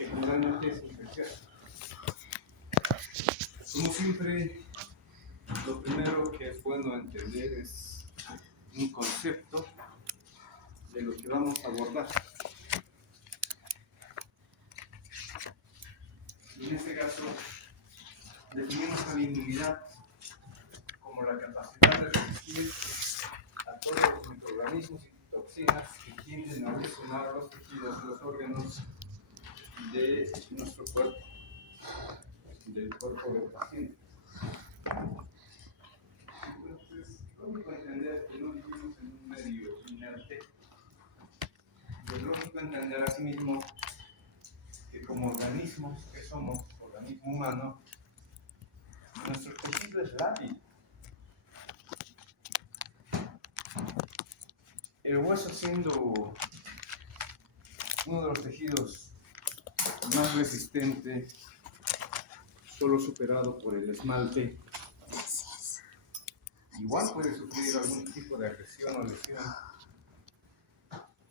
que generalmente es infecciosa. Como siempre, lo primero que es bueno entender es un concepto de lo que vamos a abordar. En este caso, definimos a la inmunidad como la capacidad de resistir a todos los microorganismos y toxinas que tienden a lesionar los tejidos y los órganos de nuestro cuerpo, del cuerpo del paciente. Entonces, es lógico entender que no vivimos en un medio inerte. Y es lógico entender asimismo que como organismos que somos, organismo humano, nuestro tejido es lábil. El hueso siendo uno de los tejidos más resistentes, solo superado por el esmalte, igual puede sufrir algún tipo de agresión o lesión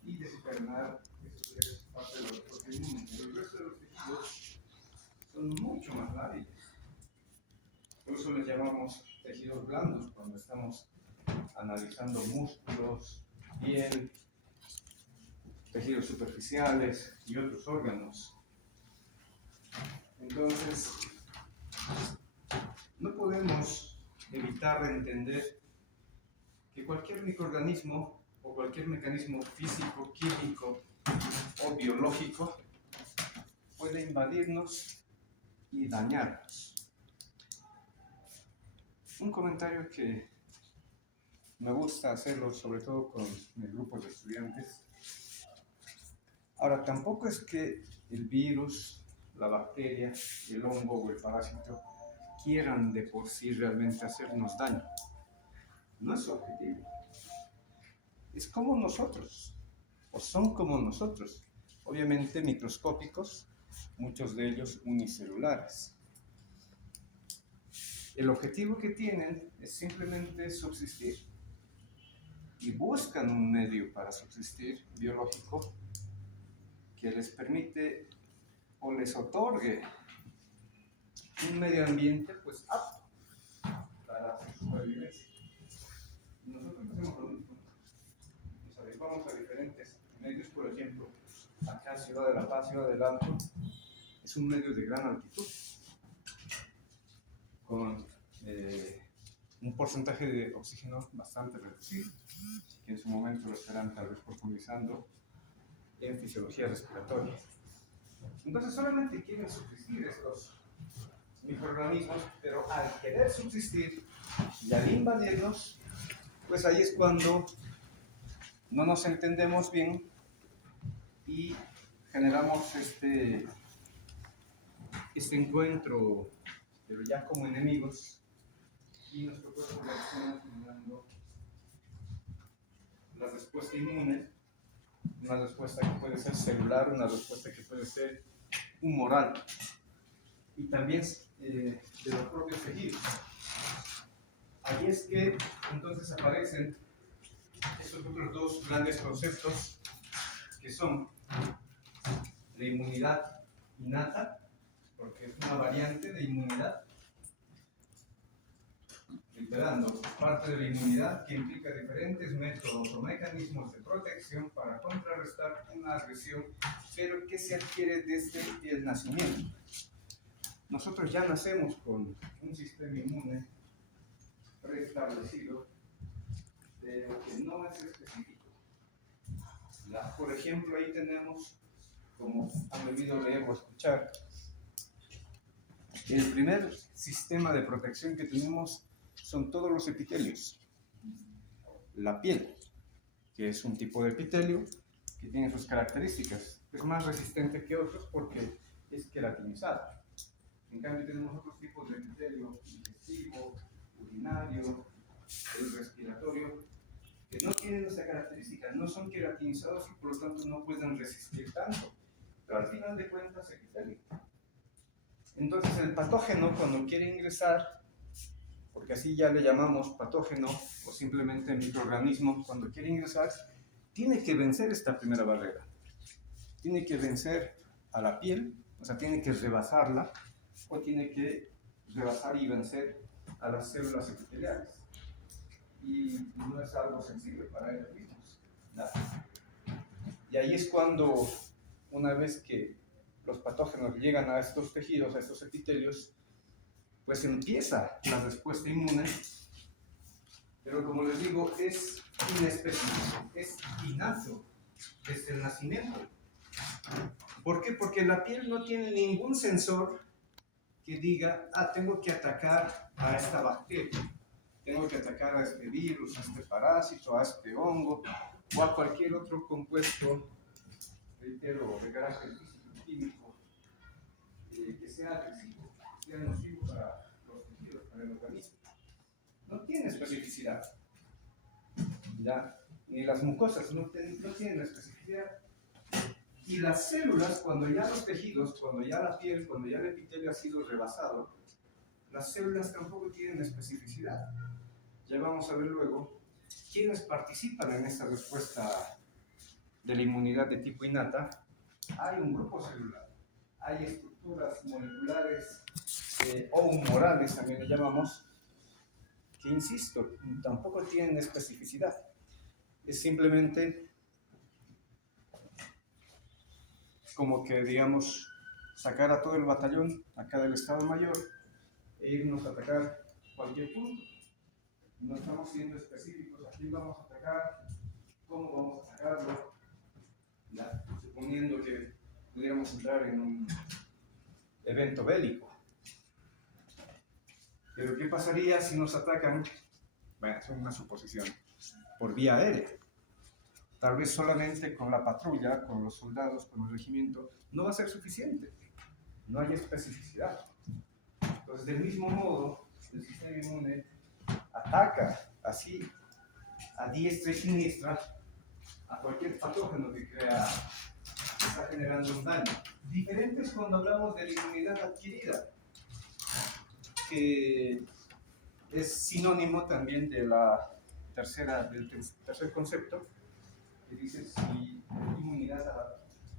y desencadenar eso es parte de los proteínas. Pero el resto de los tejidos son mucho más lábiles. Por eso les llamamos tejidos blandos cuando estamos analizando músculos, piel, tejidos superficiales y otros órganos. Entonces, no podemos evitar de entender que cualquier microorganismo o cualquier mecanismo físico, químico o biológico puede invadirnos y dañarnos. Un comentario que me gusta hacerlo, sobre todo con el grupo de estudiantes. Ahora, tampoco es que el virus, la bacteria, el hongo o el parásito quieran de por sí realmente hacernos daño. No es su objetivo. Es como nosotros, o son como nosotros. Obviamente microscópicos, muchos de ellos unicelulares. El objetivo que tienen es simplemente subsistir. Y buscan un medio para subsistir biológico que les permite o les otorgue un medio ambiente pues apto para su supervivencia. Y nosotros hacemos lo mismo. Nos adecuamos a diferentes medios, por ejemplo, acá Ciudad de La Paz, Ciudad del Alto, es un medio de gran altitud, con un porcentaje de oxígeno bastante reducido, que en su momento lo estarán tal vez profundizando en fisiología respiratoria. Entonces solamente quieren subsistir estos microorganismos, pero al querer subsistir y al invadirnos, pues ahí es cuando no nos entendemos bien y generamos este encuentro, pero ya como enemigos, y nuestro cuerpo reacciona generando la respuesta inmune, una respuesta que puede ser celular, una respuesta que puede ser humoral, y también de los propios tejidos. Ahí es que entonces aparecen estos otros dos grandes conceptos que son la inmunidad innata, porque es una variante de inmunidad, reiterando, parte de la inmunidad que implica diferentes métodos o mecanismos de protección para contrarrestar una agresión, pero que se adquiere desde el nacimiento. Nosotros ya nacemos con un sistema inmune preestablecido, pero que no es específico. Por ejemplo, ahí tenemos, como han debido leer o escuchar, el primer sistema de protección que tenemos son todos los epitelios. La piel, que es un tipo de epitelio que tiene sus características, es más resistente que otros porque es queratinizado. En cambio tenemos otros tipos de epitelio, digestivo, urinario, el respiratorio, que no tienen esa característica, no son queratinizados y por lo tanto no pueden resistir tanto, pero al final de cuentas epitelio. Entonces el patógeno cuando quiere ingresar, porque así ya le llamamos patógeno o simplemente microorganismo, cuando quiere ingresar, tiene que vencer esta primera barrera. Tiene que vencer a la piel, o sea, tiene que rebasarla, o tiene que rebasar y vencer a las células epiteliales. Y no es algo sencillo para ellos mismos. ¿Ya? Y ahí es cuando, una vez que los patógenos llegan a estos tejidos, a estos epitelios, pues empieza la respuesta inmune, pero como les digo, es inespecífico, es innato desde el nacimiento. ¿Por qué? Porque la piel no tiene ningún sensor que diga, tengo que atacar a esta bacteria, tengo que atacar a este virus, a este parásito, a este hongo, o a cualquier otro compuesto, reitero, de carácter físico, químico, que sea agresivo, que sea nocivo para los tejidos, para el organismo. No tiene especificidad, ¿ya? Ni las mucosas no tienen especificidad. Y las células, cuando ya los tejidos, cuando ya la piel, cuando ya el epitelio ha sido rebasado, las células tampoco tienen especificidad. Ya vamos a ver luego quiénes participan en esta respuesta de la inmunidad de tipo innata. Hay un grupo celular, hay estructuras moleculares o humorales, también le llamamos, que insisto, tampoco tienen especificidad. Es simplemente como que, digamos, sacar a todo el batallón acá del Estado Mayor e irnos a atacar cualquier punto. No estamos siendo específicos, aquí vamos a atacar, cómo vamos a atacarlo, ¿ya? Suponiendo que pudiéramos entrar en un evento bélico. Pero ¿qué pasaría si nos atacan? Bueno, es una suposición, por vía aérea. Tal vez solamente con la patrulla, con los soldados, con el regimiento, no va a ser suficiente. No hay especificidad. Entonces, del mismo modo, el sistema inmune ataca así, a diestra y siniestra, a cualquier patógeno que crea que está generando un daño. Diferente es cuando hablamos de la inmunidad adquirida, que es sinónimo también de del tercer concepto, que dice si inmunidad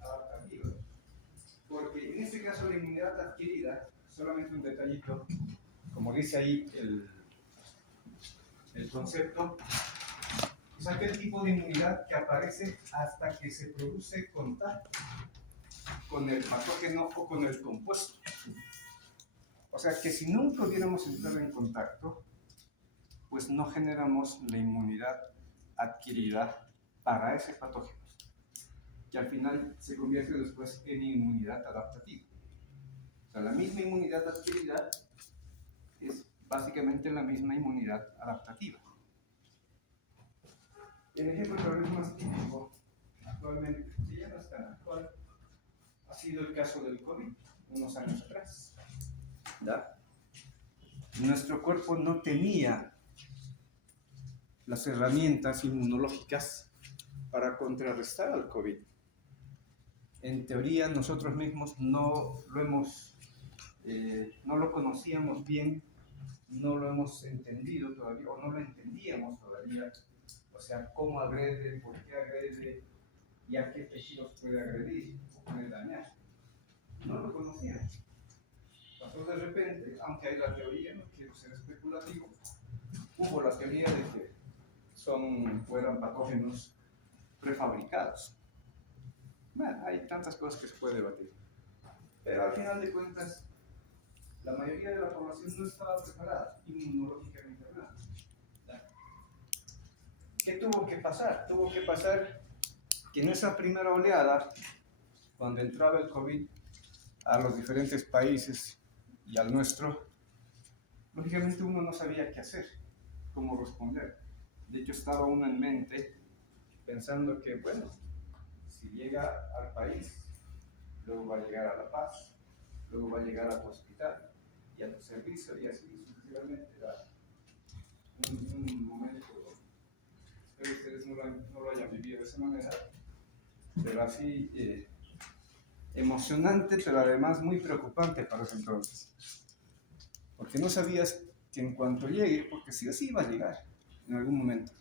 adaptativa. Porque en este caso la inmunidad adquirida, solamente un detallito, como dice ahí el concepto, es aquel tipo de inmunidad que aparece hasta que se produce contacto con el patógeno o con el compuesto. O sea que si nunca hubiéramos entrado en contacto, pues no generamos la inmunidad adquirida para ese patógeno, que al final se convierte después en inmunidad adaptativa. O sea, la misma inmunidad adquirida es básicamente la misma inmunidad adaptativa. El ejemplo tal vez más típico actualmente, que ya no es tan actual, ha sido el caso del COVID, unos años atrás. ¿Ya? Nuestro cuerpo no tenía las herramientas inmunológicas para contrarrestar al COVID. En teoría, nosotros mismos no lo conocíamos bien, no lo hemos entendido todavía, o no lo entendíamos todavía. O sea, cómo agrede, por qué agrede, y a qué tejidos puede agredir o puede dañar. No lo conocíamos. Pasó de repente, aunque hay la teoría, no quiero ser especulativo, hubo la teoría de que fueran patógenos prefabricados. Bueno, hay tantas cosas que se puede debatir. Pero al final de cuentas, la mayoría de la población no estaba preparada inmunológicamente hablando. ¿Qué tuvo que pasar? Tuvo que pasar que en esa primera oleada, cuando entraba el COVID a los diferentes países y al nuestro, lógicamente uno no sabía qué hacer, cómo responder. De hecho, estaba uno en mente pensando que, bueno, si llega al país, luego va a llegar a La Paz, luego va a llegar a tu hospital y a tu servicio, y así sucesivamente. Era un momento, espero que ustedes no lo hayan vivido de esa manera, pero así emocionante, pero además muy preocupante para ese entonces. Porque no sabías que en cuanto llegue, porque sí o sí iba a llegar en algún momento,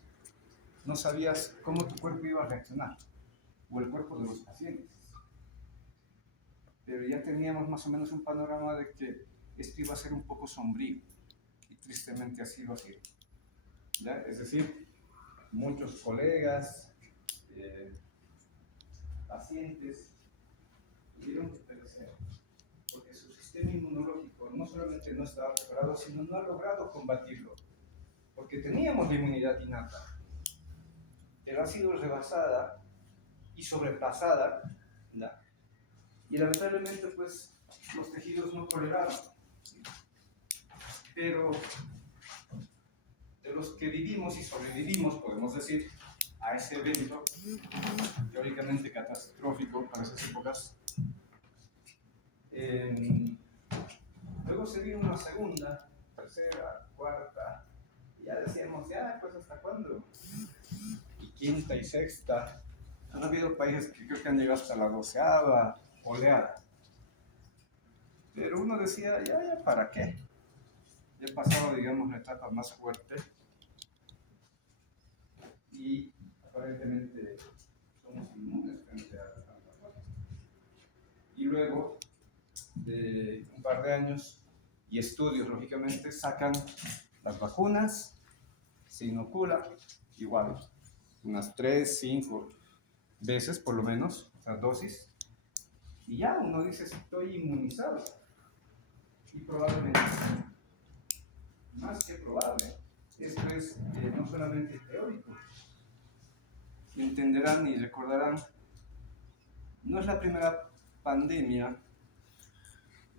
no sabías cómo tu cuerpo iba a reaccionar, o el cuerpo de los pacientes. pero ya teníamos más o menos un panorama de que esto iba a ser un poco sombrío, y tristemente así lo ha sido. ¿Ya? Es decir, muchos colegas, pacientes, tuvieron que perecer, porque su sistema inmunológico no solamente no estaba preparado, sino no ha logrado combatirlo, porque teníamos la inmunidad innata, pero ha sido rebasada y sobrepasada, ¿ya? Y lamentablemente pues los tejidos no toleraron. Pero de los que vivimos y sobrevivimos, podemos decir, a ese evento teóricamente catastrófico para esas épocas, luego se vino una segunda, tercera, cuarta, y ya decíamos, ya, pues hasta cuándo, y quinta y sexta. Han habido países que creo que han llegado hasta la 12ª oleada, pero uno decía, ya, ¿para qué? Ya he pasado, digamos, la etapa más fuerte y aparentemente somos inmunes frente a la vacuna. Y luego de un par de años y estudios, lógicamente, sacan las vacunas, se inocula igual, unas 3, 5 veces por lo menos, o sea, dosis, y ya uno dice, estoy inmunizado. Y probablemente, más que probable, esto es no solamente teórico. Entenderán y recordarán, no es la primera pandemia,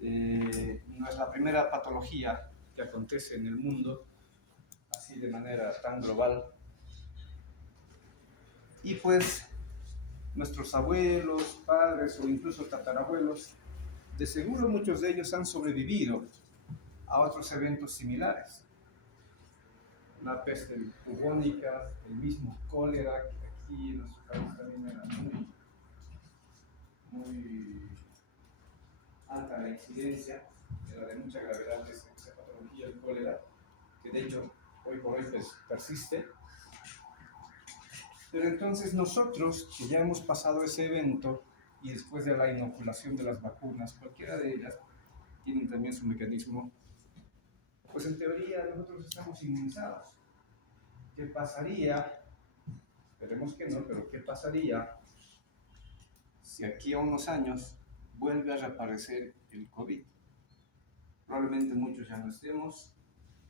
no es la primera patología que acontece en el mundo, así de manera tan global. Y pues nuestros abuelos, padres o incluso tatarabuelos, de seguro muchos de ellos han sobrevivido a otros eventos similares. La peste bubónica, el mismo cólera, que aquí en nuestro país también era muy alta la incidencia, era de mucha gravedad esa patología, el cólera, que de hecho hoy por hoy pues, persiste. Pero entonces nosotros, que ya hemos pasado ese evento, y después de la inoculación de las vacunas, cualquiera de ellas tienen también su mecanismo, pues en teoría nosotros estamos inmunizados. ¿Qué pasaría? Esperemos que no, pero ¿qué pasaría si aquí a unos años vuelve a reaparecer el COVID? Probablemente muchos ya no estemos,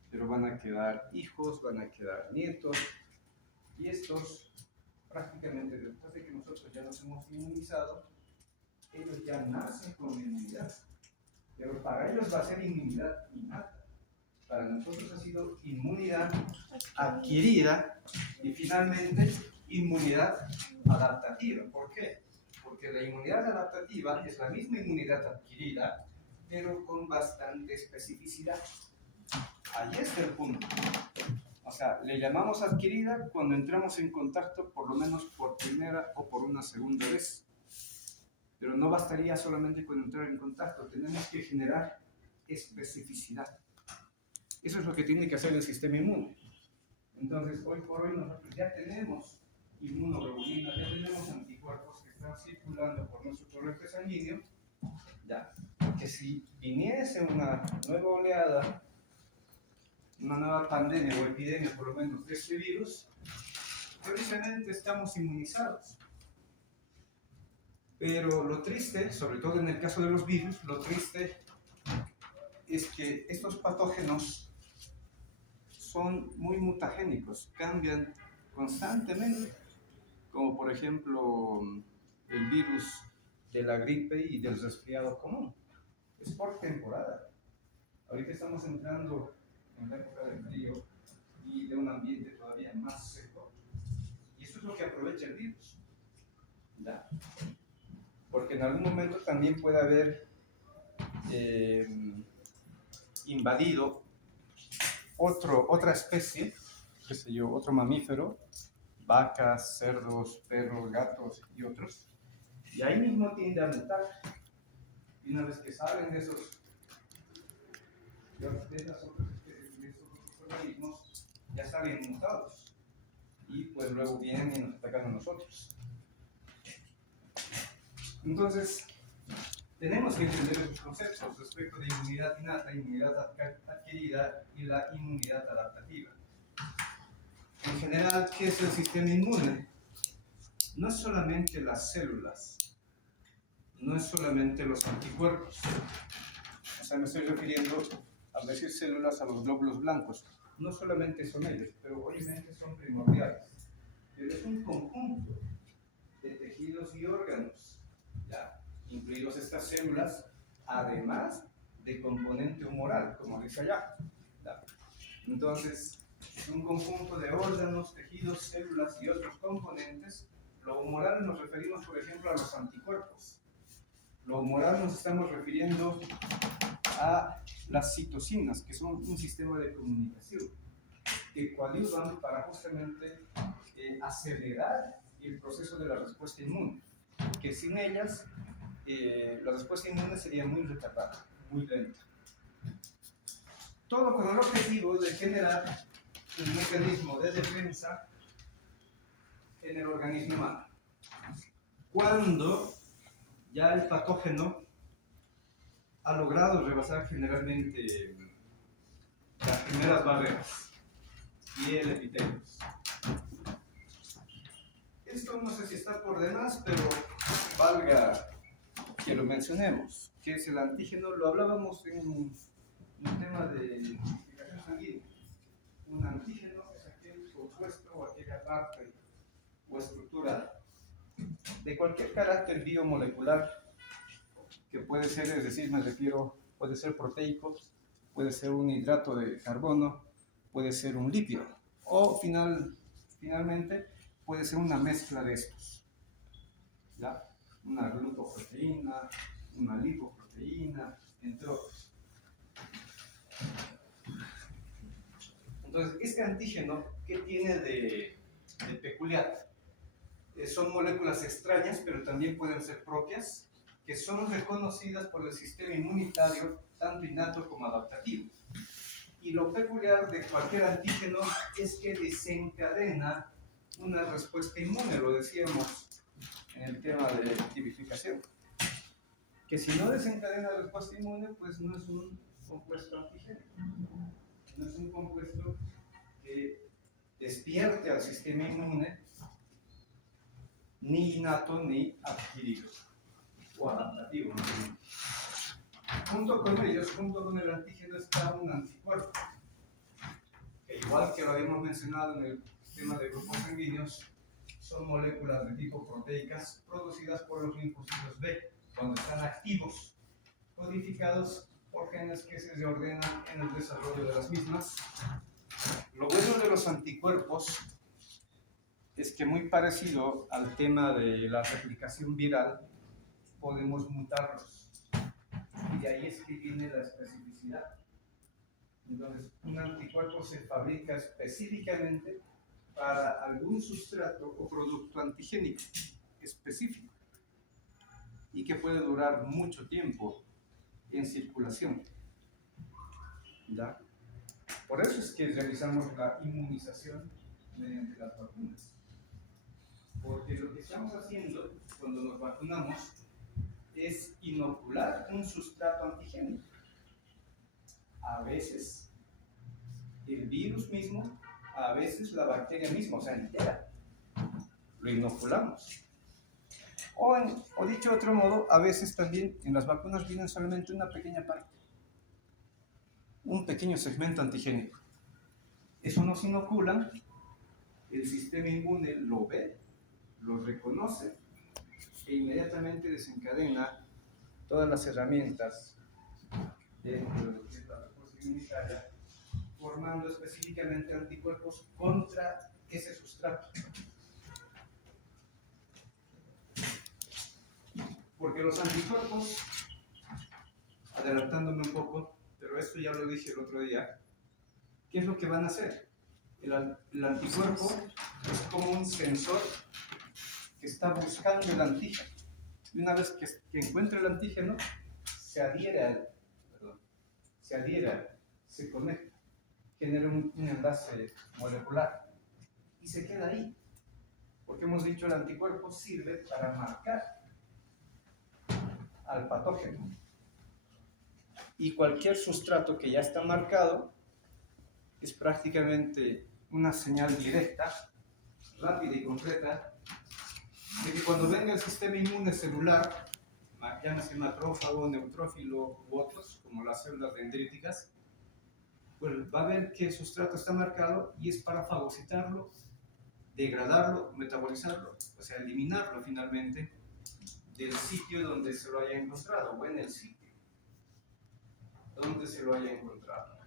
pero van a quedar hijos, van a quedar nietos, y estos prácticamente después de que nosotros ya nos hemos inmunizado, ellos ya nacen con inmunidad, pero para ellos va a ser inmunidad innata. Para nosotros ha sido inmunidad adquirida y finalmente inmunidad adaptativa. ¿Por qué? Porque la inmunidad adaptativa es la misma inmunidad adquirida, pero con bastante especificidad. Ahí está el punto. O sea, le llamamos adquirida cuando entramos en contacto por lo menos por primera o por una segunda vez. Pero no bastaría solamente con entrar en contacto, tenemos que generar especificidad. Eso es lo que tiene que hacer el sistema inmune. Entonces, hoy por hoy nosotros ya tenemos inmunoglobulinas, ya tenemos anticuerpos que están circulando por nuestro torrente sanguíneo, ya, que si viniese una nueva oleada, una nueva pandemia o epidemia, por lo menos, de este virus, teóricamente estamos inmunizados. Pero lo triste, sobre todo en el caso de los virus, lo triste es que estos patógenos son muy mutagénicos, cambian constantemente, como por ejemplo el virus de la gripe y del resfriado común. Es por temporada. Ahorita estamos entrando en la época del frío y de un ambiente todavía más seco. Y eso es lo que aprovecha el virus. ¿Ya? Porque en algún momento también puede haber invadido otra especie, qué sé yo, otro mamífero, vacas, cerdos, perros, gatos y otros, y ahí mismo tiende a mutar. Y una vez que salen de esas otras especies, de esos otros organismos, ya salen mutados, y pues luego vienen y nos atacan a nosotros. Entonces, tenemos que entender esos conceptos respecto de inmunidad innata, inmunidad adquirida y la inmunidad adaptativa. En general, ¿qué es el sistema inmune? No es solamente las células, no es solamente los anticuerpos. O sea, me estoy refiriendo, al decir células, a los glóbulos blancos. No solamente son ellos, pero obviamente son primordiales. Pero es un conjunto de tejidos y órganos, ¿ya? Incluidos estas células, además de componente humoral, como dice allá, ¿ya? Entonces, es un conjunto de órganos, tejidos, células y otros componentes. Lo humoral nos referimos, por ejemplo, a los anticuerpos. Lo humoral nos estamos refiriendo a las citocinas, que son un sistema de comunicación que coadyuvan para justamente acelerar el proceso de la respuesta inmune, que sin ellas la respuesta inmune sería muy retardada, muy lenta. Todo con el objetivo de generar un mecanismo de defensa en el organismo humano. Cuando ya el patógeno ha logrado rebasar generalmente las primeras barreras y el epitelio. Esto no sé si está por demás, pero valga que lo mencionemos, que es el antígeno. Lo hablábamos en un tema de identificación sanguínea. Un antígeno es aquel compuesto o aquella parte o estructura de cualquier carácter biomolecular que puede ser, es decir, me refiero, puede ser proteico, puede ser un hidrato de carbono, puede ser un lípido, o finalmente puede ser una mezcla de estos, ¿ya? Una glucoproteína, una lipoproteína, entre otros. Entonces, este antígeno, ¿qué tiene de peculiar? Son moléculas extrañas, pero también pueden ser propias, que son reconocidas por el sistema inmunitario, tanto innato como adaptativo. Y lo peculiar de cualquier antígeno es que desencadena una respuesta inmune, lo decíamos en el tema de tipificación. Que si no desencadena respuesta inmune, pues no es un compuesto antigénico. No es un compuesto que despierte al sistema inmune, ni innato ni adquirido o adaptativo. Junto con ellos, junto con el antígeno, está un anticuerpo, que igual que lo habíamos mencionado en el tema de grupos sanguíneos, son moléculas de tipo proteicas producidas por los linfocitos B, cuando están activos, codificados por genes que se reordenan en el desarrollo de las mismas. Lo bueno de los anticuerpos es que, muy parecido al tema de la replicación viral, podemos mutarlos. Y de ahí es que viene la especificidad. Entonces, un anticuerpo se fabrica específicamente para algún sustrato o producto antigénico específico y que puede durar mucho tiempo en circulación, ¿ya? Por eso es que realizamos la inmunización mediante las vacunas, porque lo que estamos haciendo cuando nos vacunamos es inocular un sustrato antigénico. A veces el virus mismo, a veces la bacteria misma, o sea, entera, lo inoculamos. O dicho de otro modo, a veces también en las vacunas vienen solamente una pequeña parte, un pequeño segmento antigénico. Eso nos inocula, el sistema inmune lo ve, lo reconoce e inmediatamente desencadena todas las herramientas dentro de lo que es la respuesta inmunitaria, formando específicamente anticuerpos contra ese sustrato. Porque los anticuerpos, adelantándome un poco, pero esto ya lo dije el otro día, ¿qué es lo que van a hacer? El anticuerpo es como un sensor que está buscando el antígeno. Y una vez que encuentra el antígeno, se adhiere a él, se conecta, genera un enlace molecular y se queda ahí. Porque hemos dicho, el anticuerpo sirve para marcar al patógeno. Y cualquier sustrato que ya está marcado es prácticamente una señal directa, rápida y concreta, de que cuando venga el sistema inmune celular, llámese macrófago, neutrófilo u otros, como las células dendríticas, pues va a ver que el sustrato está marcado y es para fagocitarlo, degradarlo, metabolizarlo, o sea, eliminarlo finalmente del sitio donde se lo haya encontrado, o en el sitio donde se lo haya encontrado.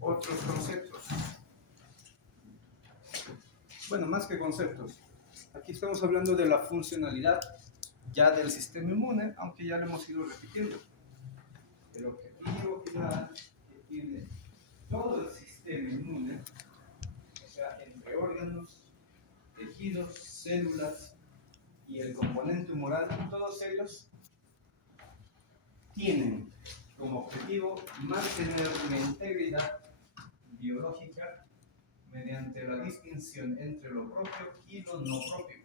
Otros conceptos. Bueno, más que conceptos. Aquí estamos hablando de la funcionalidad ya del sistema inmune, aunque ya lo hemos ido repitiendo. El objetivo final que tiene todo el sistema inmune, o sea, entre órganos, tejidos, células y el componente humoral, todos ellos tienen como objetivo mantener la integridad biológica mediante la distinción entre lo propio y lo no propio.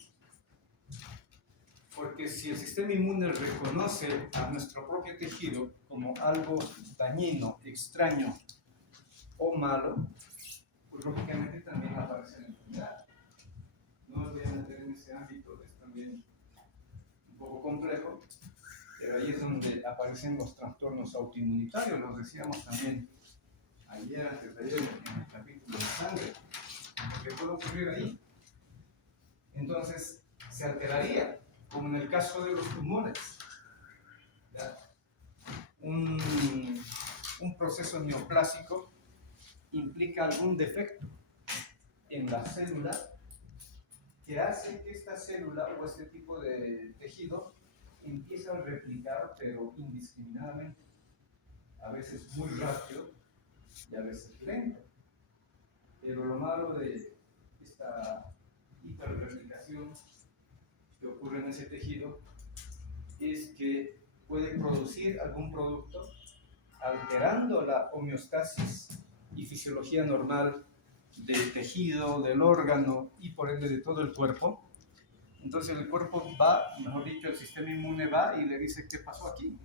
Porque si el sistema inmune reconoce a nuestro propio tejido como algo dañino, extraño o malo, pues lógicamente también aparece la enfermedad. No me voy a meter en ese ámbito, es también un poco complejo, pero ahí es donde aparecen los trastornos autoinmunitarios, los decíamos también ayer, antes de ayer, en el capítulo de sangre. ¿Qué puede ocurrir ahí? Entonces, se alteraría, como en el caso de los tumores. Un proceso neoplásico implica algún defecto en la célula que hace que esta célula o este tipo de tejido empiece a replicar, pero indiscriminadamente, a veces muy rápido y a veces lento. Pero lo malo de esta hiperreplicación que ocurre en ese tejido es que puede producir algún producto alterando la homeostasis y fisiología normal del tejido, del órgano y por ende de todo el cuerpo. Entonces el cuerpo va, mejor dicho, el sistema inmune va y le dice: ¿qué pasó aquí?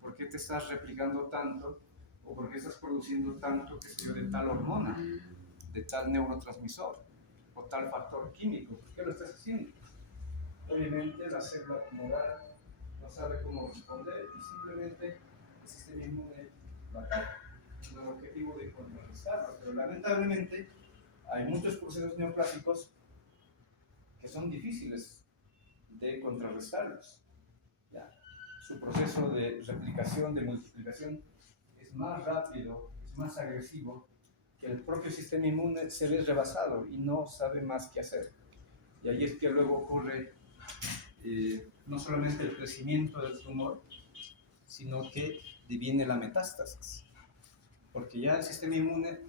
¿Por qué te estás replicando tanto? ¿O por qué estás produciendo tanto, qué sé yo, de tal hormona, de tal neurotransmisor o tal factor químico? ¿Por qué lo estás haciendo? Obviamente la célula tumoral no sabe cómo responder y simplemente el sistema inmune lo ataca con el objetivo de contrarrestarlo. Pero lamentablemente hay muchos procesos neoplásicos que son difíciles de contrarrestarlos. ¿Ya? Su proceso de replicación, de multiplicación, es más rápido, es más agresivo, que el propio sistema inmune se ve rebasado y no sabe más qué hacer. Y ahí es que luego ocurre no solamente el crecimiento del tumor, sino que viene la metástasis, porque ya el sistema inmune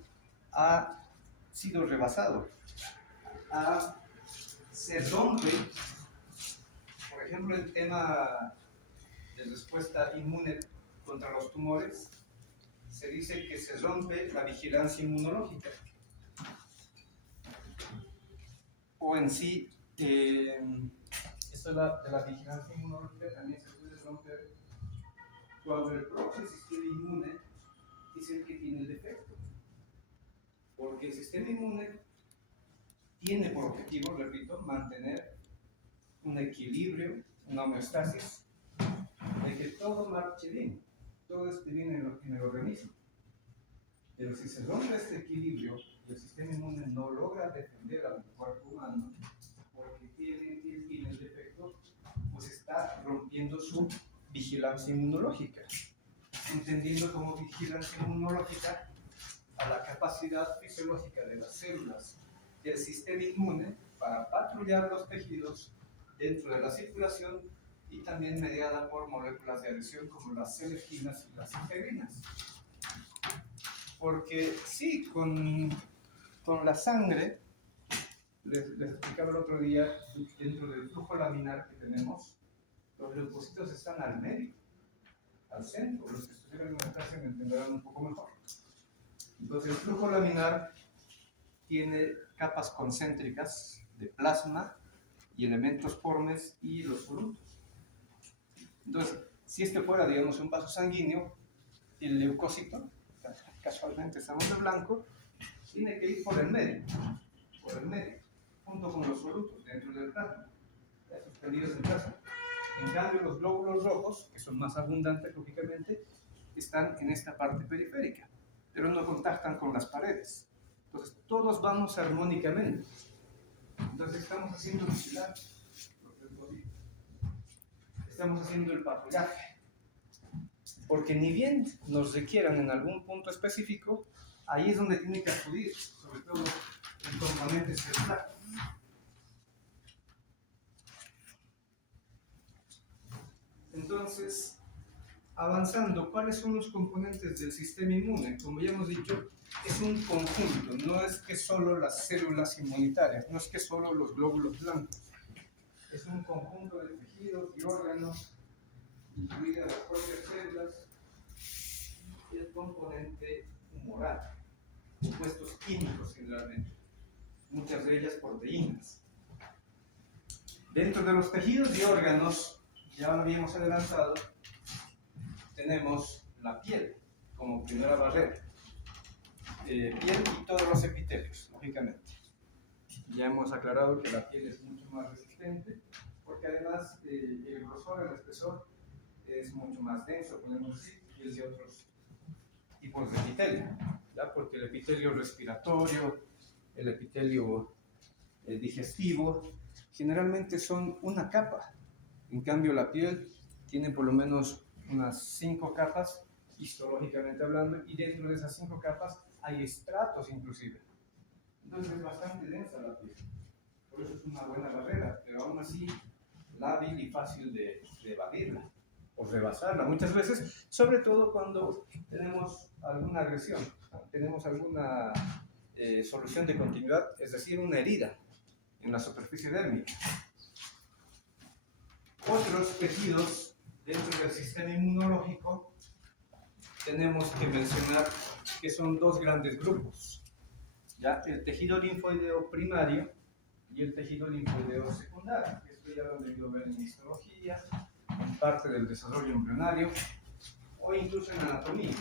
ha sido rebasado, se rompe. Por ejemplo, el tema de respuesta inmune contra los tumores, se dice que se rompe la vigilancia inmunológica. O en sí, esto de la vigilancia inmunológica también se puede romper cuando el propio sistema inmune es el que tiene el defecto. Porque el sistema inmune tiene por objetivo, repito, mantener un equilibrio, una homeostasis, de que todo marche bien, todo esté bien en el organismo. Pero si se rompe este equilibrio y el sistema inmune no logra defender al cuerpo humano porque tiene el defecto, pues está rompiendo su vigilancia inmunológica, entendiendo como vigilancia inmunológica a la capacidad fisiológica de las células del sistema inmune para patrullar los tejidos dentro de la circulación y también mediada por moléculas de adhesión como las celerginas y las integrinas. Porque sí, con la sangre, les explicaba el otro día, dentro del flujo laminar que tenemos, los leucocitos están al medio, al centro. Los que estuvieron en la clase me entenderán un poco mejor. Entonces el flujo laminar tiene capas concéntricas de plasma y elementos pormes y los solutos. Entonces, si este fuera, digamos, un vaso sanguíneo, el leucócito, casualmente estamos de blanco, tiene que ir por el medio, junto con los solutos dentro del plasma, suspendidos en plasma. En cambio, los glóbulos rojos, que son más abundantes, lógicamente, están en esta parte periférica, pero no contactan con las paredes. Entonces, todos vamos armónicamente. Entonces, estamos haciendo vigilancia. Estamos haciendo el patrullaje. Porque ni bien nos requieran en algún punto específico, ahí es donde tiene que acudir, sobre todo el componente celular. Entonces, avanzando, ¿cuáles son los componentes del sistema inmune? Como ya hemos dicho, es un conjunto, no es que solo las células inmunitarias, no es que solo los glóbulos blancos, es un conjunto de tejidos y órganos, incluidas las propias células, y el componente humoral, compuestos químicos generalmente, muchas de ellas proteínas. Dentro de los tejidos y órganos, ya lo habíamos adelantado, tenemos la piel como primera barrera. Piel y todos los epitelios, lógicamente. Ya hemos aclarado que la piel es mucho más resistente, porque además el grosor, el espesor, es mucho más denso, podemos decir, que el de otros tipos de epitelio, ¿ya? Porque el epitelio respiratorio, el epitelio digestivo, generalmente son una capa. En cambio, la piel tiene por lo menos unas 5 capas, histológicamente hablando, y dentro de esas 5 capas hay estratos inclusive. Entonces es bastante densa la piel. Por eso es una buena barrera, pero aún así lábil y fácil de evadirla o rebasarla muchas veces, sobre todo cuando tenemos alguna agresión, tenemos alguna solución de continuidad, es decir, una herida en la superficie dérmica. Otros tejidos dentro del sistema inmunológico tenemos que mencionar que son dos grandes grupos, ¿ya? El tejido linfoideo primario y el tejido linfoideo secundario. Esto ya lo han debido ver en histología, en parte del desarrollo embrionario o incluso en anatomía.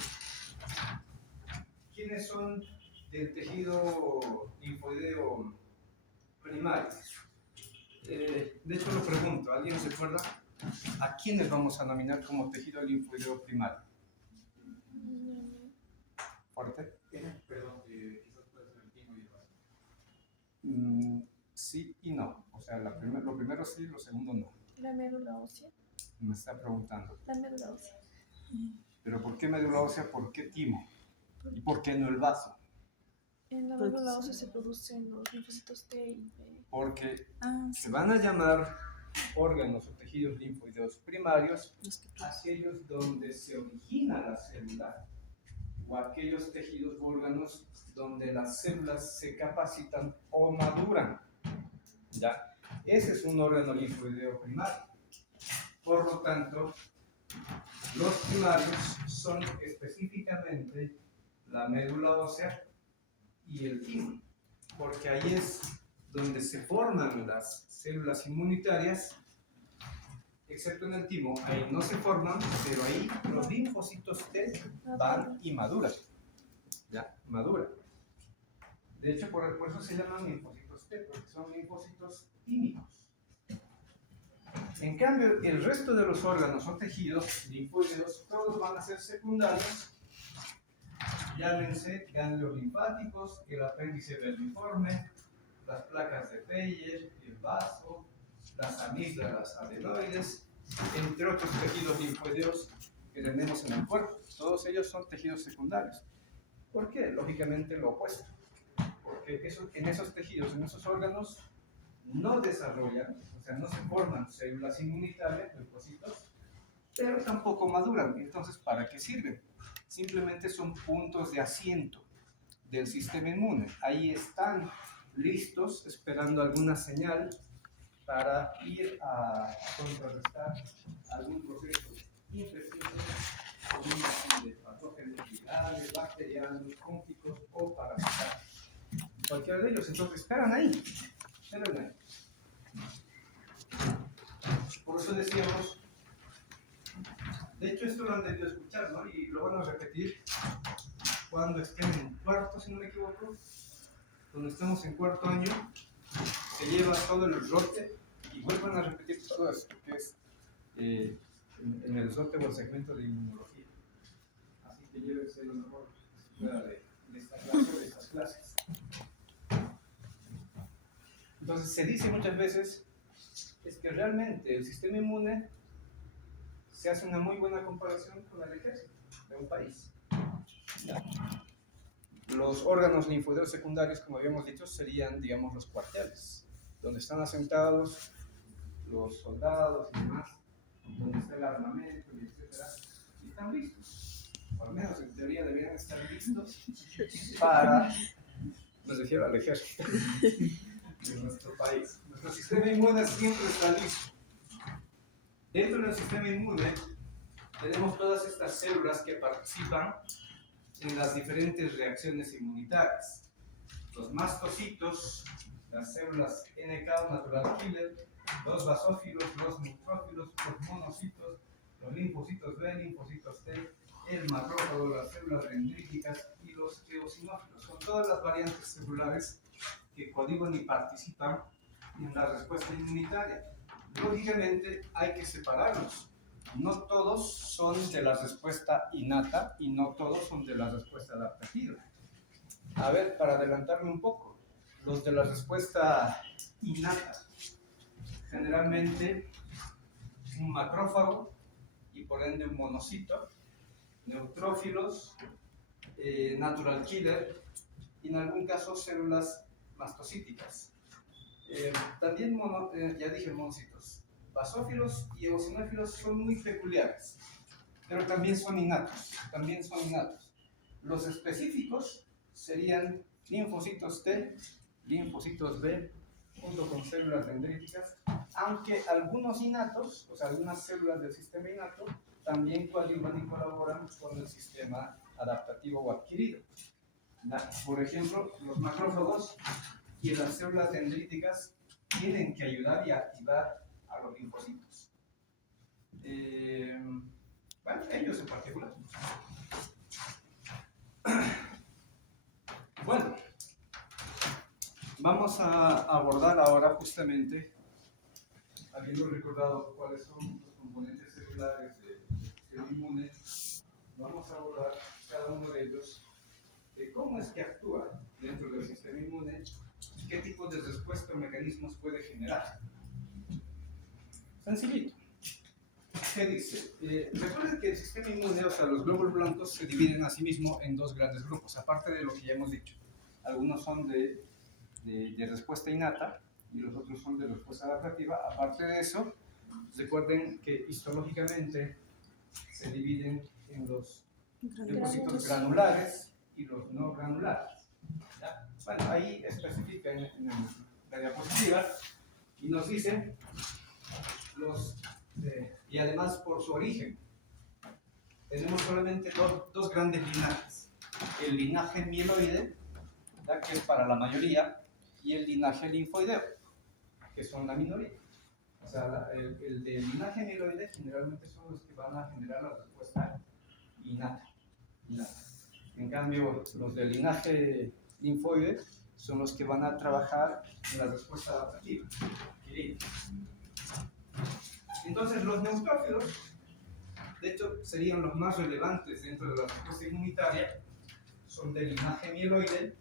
¿Quiénes son del tejido linfoideo primario? De hecho lo pregunto, ¿alguien se acuerda? ¿A quiénes vamos a nominar como tejido linfoideo primario? ¿Fuerte? Perdón, quizás puede ser el timo y el vaso. Sí y no. O sea, lo primero sí, lo segundo no. La médula ósea. Me está preguntando. La médula ósea. ¿Pero por qué médula ósea? ¿Por qué timo? ¿Y por qué no el vaso? En la médula ósea se producen los linfocitos T y B. Porque se van a llamar órganos o tejidos linfoideos primarios aquellos donde se origina la célula o aquellos tejidos u órganos donde las células se capacitan o maduran. ¿Ya? Ese es un órgano linfoideo primario. Por lo tanto, los primarios son específicamente la médula ósea y el timo, porque ahí es donde se forman las células inmunitarias, excepto en el timo, ahí no se forman, pero ahí los linfocitos T van y maduran. ¿Ya? Maduran. De hecho, por eso se llaman linfocitos T, porque son linfocitos tímicos. En cambio, el resto de los órganos o tejidos linfoideos, todos van a ser secundarios. Llámense ganglios linfáticos, el apéndice vermiforme, las placas de Peyer, el vaso, las amígdalas adenoides, entre otros tejidos linfoideos que tenemos en el cuerpo. Todos ellos son tejidos secundarios. ¿Por qué? Lógicamente lo opuesto. Porque en esos tejidos, en esos órganos, no desarrollan, o sea, no se forman células inmunitarias, leucocitos, pero tampoco maduran. Entonces, ¿para qué sirven? Simplemente son puntos de asiento del sistema inmune. Ahí están listos, esperando alguna señal para ir a contrarrestar algún proceso infeccioso, de patógenos virales, bacterianos, fúngicos o parasitarios. Cualquiera de ellos, entonces esperan ahí. De hecho, esto lo han debido escuchar, ¿no? Y lo van a repetir cuando estén en cuarto, si no me equivoco. Cuando estamos en cuarto año, se lleva todo el rote y vuelvan a repetir todo esto, que es en el rote o el segmento de inmunología. Así que llévense lo mejor fuera de esta clase o de estas clases. Entonces, se dice muchas veces es que realmente el sistema inmune se hace una muy buena comparación con el ejército de un país. ¿Ya? Los órganos linfoideos secundarios, como habíamos dicho, serían, digamos, los cuarteles, donde están asentados los soldados y demás, donde está el armamento, y etcétera, y están listos. O al menos en teoría deberían estar listos para, me refiero al ejército de nuestro país. Nuestro sistema inmune siempre está listo. Dentro del sistema inmune tenemos todas estas células que participan en las diferentes reacciones inmunitarias. Los mastocitos, las células NK o natural killer, los basófilos, los neutrófilos, los monocitos, los linfocitos B, linfocitos T, el macrófago, las células dendríticas y los eosinófilos. Son todas las variantes celulares que coadyuvan y participan en la respuesta inmunitaria. Lógicamente hay que separarlos. No todos son de la respuesta innata y no todos son de la respuesta adaptativa. A ver, para adelantarme un poco, los de la respuesta innata, generalmente un macrófago y por ende un monocito, neutrófilos, natural killer y en algún caso células mastocíticas. También, ya dije monocitos, basófilos y eosinófilos son muy peculiares, pero también son innatos, Los específicos serían linfocitos T, linfocitos B, junto con células dendríticas, aunque algunos innatos, o sea, algunas células del sistema innato, también coadyuvan y colaboran con el sistema adaptativo o adquirido. Por ejemplo, los macrófagos y las células dendríticas tienen que ayudar y activar a los linfocitos. Bueno, ellos en particular. Bueno, vamos a abordar ahora justamente, habiendo recordado cuáles son los componentes celulares del sistema inmune, vamos a abordar cada uno de ellos, de cómo es que actúa dentro del sistema inmune y qué tipo de respuesta o mecanismos puede generar. Sencillito. ¿Qué dice? Recuerden que el sistema inmune, o sea, los glóbulos blancos se dividen a sí mismo en dos grandes grupos, aparte de lo que ya hemos dicho. Algunos son de respuesta innata y los otros son de respuesta adaptativa. Aparte de eso, recuerden que histológicamente se dividen en los linfocitos granulares y los no granulares. ¿Ya? Bueno, ahí especifica en la diapositiva y nos dice y además por su origen. Tenemos solamente dos grandes linajes. El linaje mieloide, ¿ya? Que es para la mayoría, y el linaje linfoideo, que son la minoría. O sea, el del linaje mieloide generalmente son los que van a generar la respuesta innata. En cambio, los del linaje linfoide son los que van a trabajar en la respuesta adaptativa. Entonces, los neutrófilos, de hecho, serían los más relevantes dentro de la respuesta inmunitaria, son del linaje mieloide,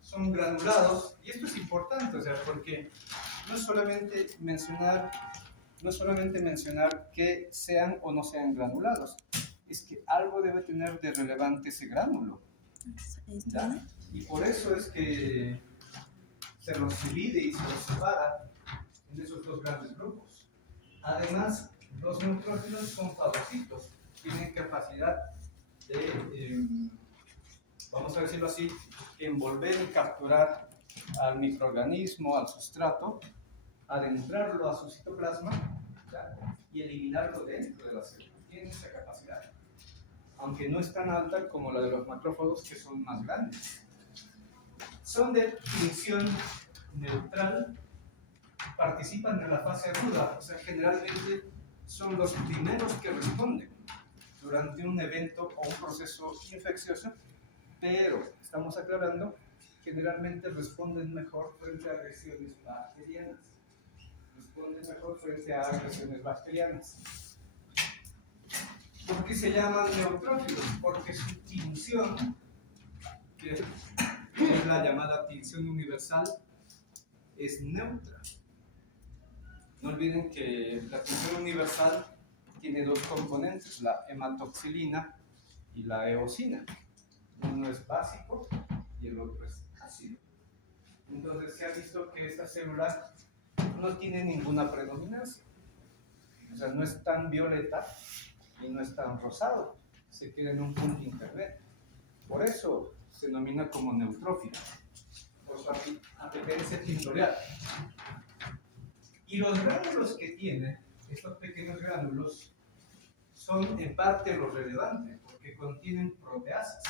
son granulados, y esto es importante, o sea, porque no es solamente mencionar que sean o no sean granulados, es que algo debe tener de relevante ese gránulo, ¿ya? Y por eso es que se los divide y se los separa en esos dos grandes grupos. Además, los neutrófilos son fagocitos, tienen capacidad de, vamos a decirlo así, envolver y capturar al microorganismo, al sustrato, adentrarlo a su citoplasma, ¿ya? Y eliminarlo dentro de la célula. Tienen esa capacidad, aunque no es tan alta como la de los macrófagos, que son más grandes. Son de función neutral, participan en la fase aguda, o sea, generalmente son los primeros que responden. durante un evento o un proceso infeccioso, pero estamos aclarando, generalmente responden mejor frente a agresiones bacterianas. Responden mejor frente a agresiones bacterianas. ¿Por qué se llaman neutrófilos? Porque su tinción, que es la llamada tinción universal, es neutra. No olviden que la tinción universal tiene dos componentes, la hematoxilina y la eosina. Uno es básico y el otro es ácido. Entonces se ha visto que esta célula no tiene ninguna predominancia. O sea, no es tan violeta y no es tan rosado. Se queda en un punto intermedio. Por eso se denomina como neutrófilo, por su apetencia tintorial. Y los gránulos que tiene, estos pequeños gránulos, son en parte lo relevante, porque contienen proteasas.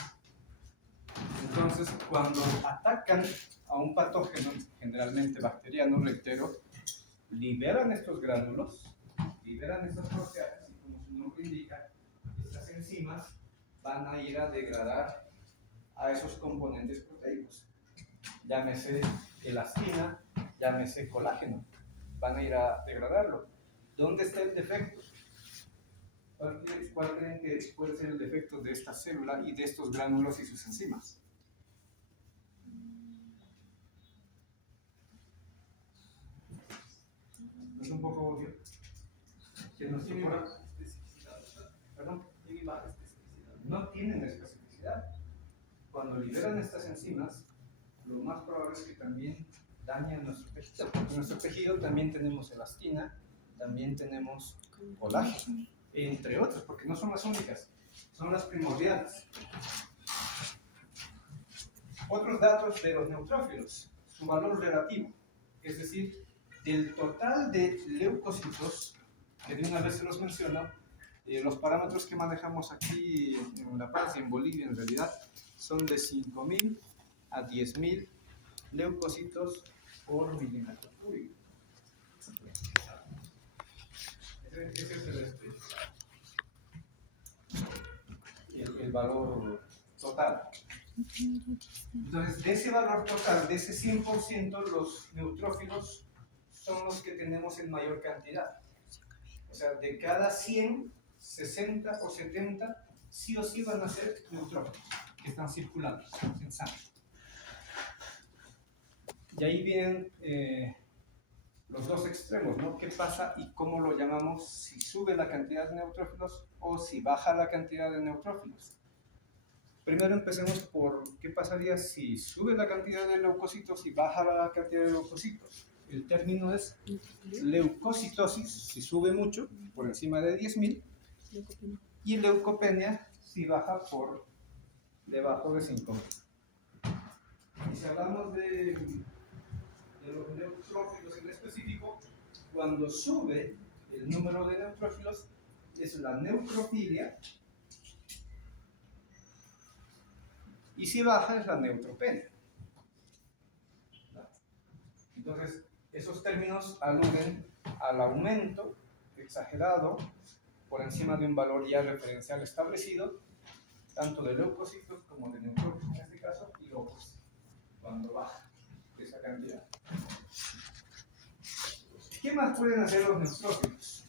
Entonces, cuando atacan a un patógeno, generalmente bacteriano, reitero, liberan estos gránulos, liberan estas proteasas, y como su nombre indica, estas enzimas van a ir a degradar a esos componentes proteicos. Llámese elastina, llámese colágeno. Van a ir a degradarlo. ¿Dónde está el defecto? ¿Cuál creen que puede ser el defecto de esta célula y de estos gránulos y sus enzimas? ¿No es un poco obvio? Que no tienen especificidad. ¿Perdón? No tienen especificidad. Cuando liberan estas enzimas, lo más probable es que también dañan nuestro tejido. En nuestro tejido también tenemos elastina, también tenemos colágeno, entre otras, porque no son las únicas, son las primordiales. Otros datos de los neutrófilos, su valor relativo, es decir, del total de leucocitos, que de una vez se los menciono, los parámetros que manejamos aquí en La Paz y en Bolivia en realidad son de 5.000 a 10.000 leucocitos por milímetro cúbico. Ese es el valor total. Entonces, de ese valor total, de ese 100%, los neutrófilos son los que tenemos en mayor cantidad. O sea, de cada 100, 60 o 70 sí o sí van a ser neutrófilos que están circulando en sangre. Y ahí vienen los dos extremos, ¿no? ¿Qué pasa y cómo lo llamamos si sube la cantidad de neutrófilos o si baja la cantidad de neutrófilos? Primero empecemos por qué pasaría si sube la cantidad de leucocitos y baja la cantidad de leucocitos. El término es leucocitosis, si sube mucho, por encima de 10.000, y leucopenia, si baja por debajo de 5.000. Y si hablamos de los neutrófilos en específico, cuando sube el número de neutrófilos, es la neutrofilia, y si baja es la neutropenia. Entonces, esos términos aluden al aumento exagerado por encima de un valor ya referencial establecido, tanto de leucocitos como de neutrófilos en este caso, y locos, cuando baja esa cantidad. ¿Qué más pueden hacer los neutrófilos?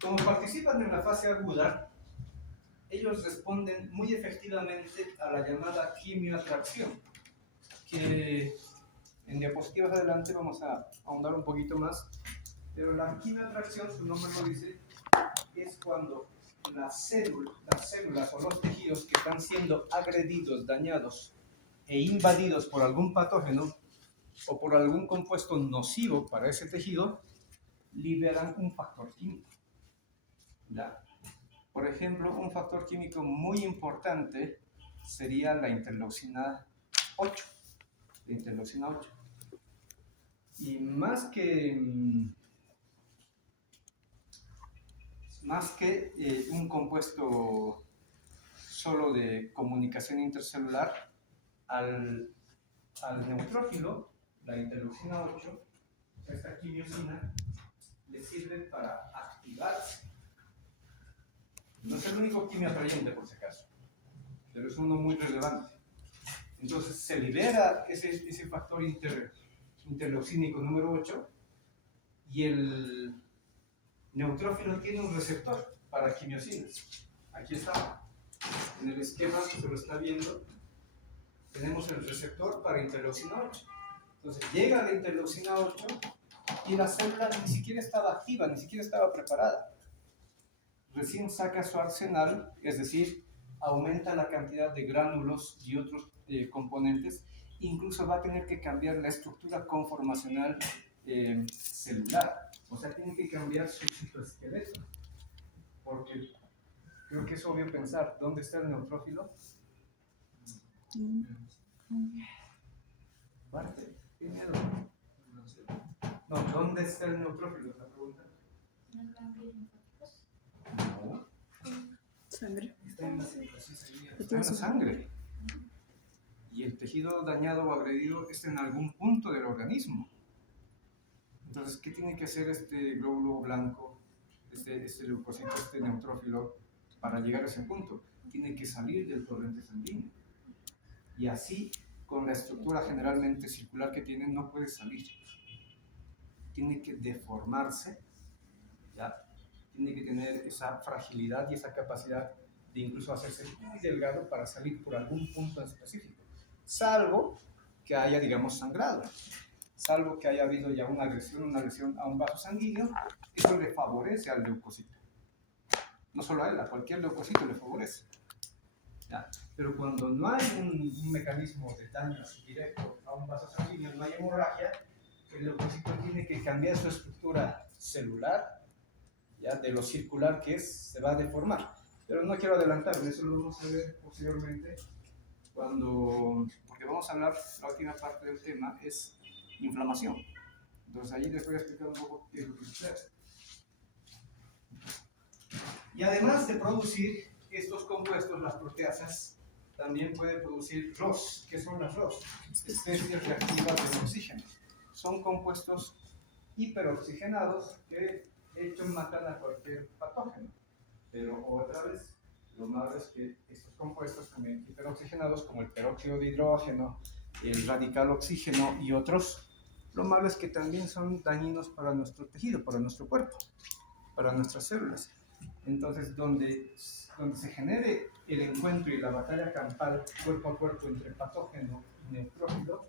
Como participan en la fase aguda, ellos responden muy efectivamente a la llamada quimioatracción, que en diapositivas adelante vamos a ahondar un poquito más, pero la quimioatracción, su nombre lo dice, es cuando las células o los tejidos que están siendo agredidos, dañados e invadidos por algún patógeno o por algún compuesto nocivo para ese tejido, liberan un factor químico. ¿Ya? Por ejemplo, un factor químico muy importante sería la interleucina 8. La interleucina 8. Y más que un compuesto solo de comunicación intercelular, al neutrófilo, la interleucina 8, esta quimiosina, le sirve para activarse No es el único quimio atrayente, por si acaso, pero es uno muy relevante. Entonces se libera ese factor interleucínico número 8 y el neutrófilo tiene un receptor para quimiosinas. Aquí está, en el esquema que se lo está viendo, tenemos el receptor para interleucina 8. Entonces llega la interleucina 8 y la célula ni siquiera estaba activa, ni siquiera estaba preparada. Recién saca su arsenal, es decir, aumenta la cantidad de gránulos y otros componentes, incluso va a tener que cambiar la estructura conformacional celular, o sea, tiene que cambiar su citoesqueleto, porque creo que es obvio pensar, ¿dónde está el neutrófilo? Parte, qué miedo. No, ¿dónde está el neutrófilo? Es la pregunta. No. Sangre. Está en la sangre. Y el tejido dañado o agredido está en algún punto del organismo. Entonces, ¿qué tiene que hacer este glóbulo blanco, este leucocito, este neutrófilo, para llegar a ese punto? Tiene que salir del torrente sanguíneo. Y así, con la estructura generalmente circular que tiene, no puede salir. Tiene que deformarse, ¿ya? Tiene que tener esa fragilidad y esa capacidad de incluso hacerse muy delgado para salir por algún punto en específico, salvo que haya, digamos, sangrado, salvo que haya habido ya una lesión a un vaso sanguíneo. Eso le favorece al leucocito, no solo a él, a cualquier leucocito le favorece, ¿ya? Pero cuando no hay un mecanismo de daño directo a un vaso sanguíneo, no hay hemorragia, el leucocito tiene que cambiar su estructura celular, ¿ya? De lo circular que es, se va a deformar. Pero no quiero adelantarme, eso lo vamos a ver posteriormente, porque vamos a hablar, la última parte del tema es inflamación. Entonces ahí les voy a explicar un poco qué es lo que sucede. Y además de producir estos compuestos, las proteasas, también puede producir ROS. ¿Qué son las ROS? Especies reactivas del oxígeno. Son compuestos hiperoxigenados que de hecho matan a cualquier patógeno. Pero otra vez, lo malo es que estos compuestos también hiperoxigenados, como el peróxido de hidrógeno, el radical oxígeno y otros, lo malo es que también son dañinos para nuestro tejido, para nuestro cuerpo, para nuestras células. Entonces, donde se genere el encuentro y la batalla campal cuerpo a cuerpo entre patógeno y neutrófilo,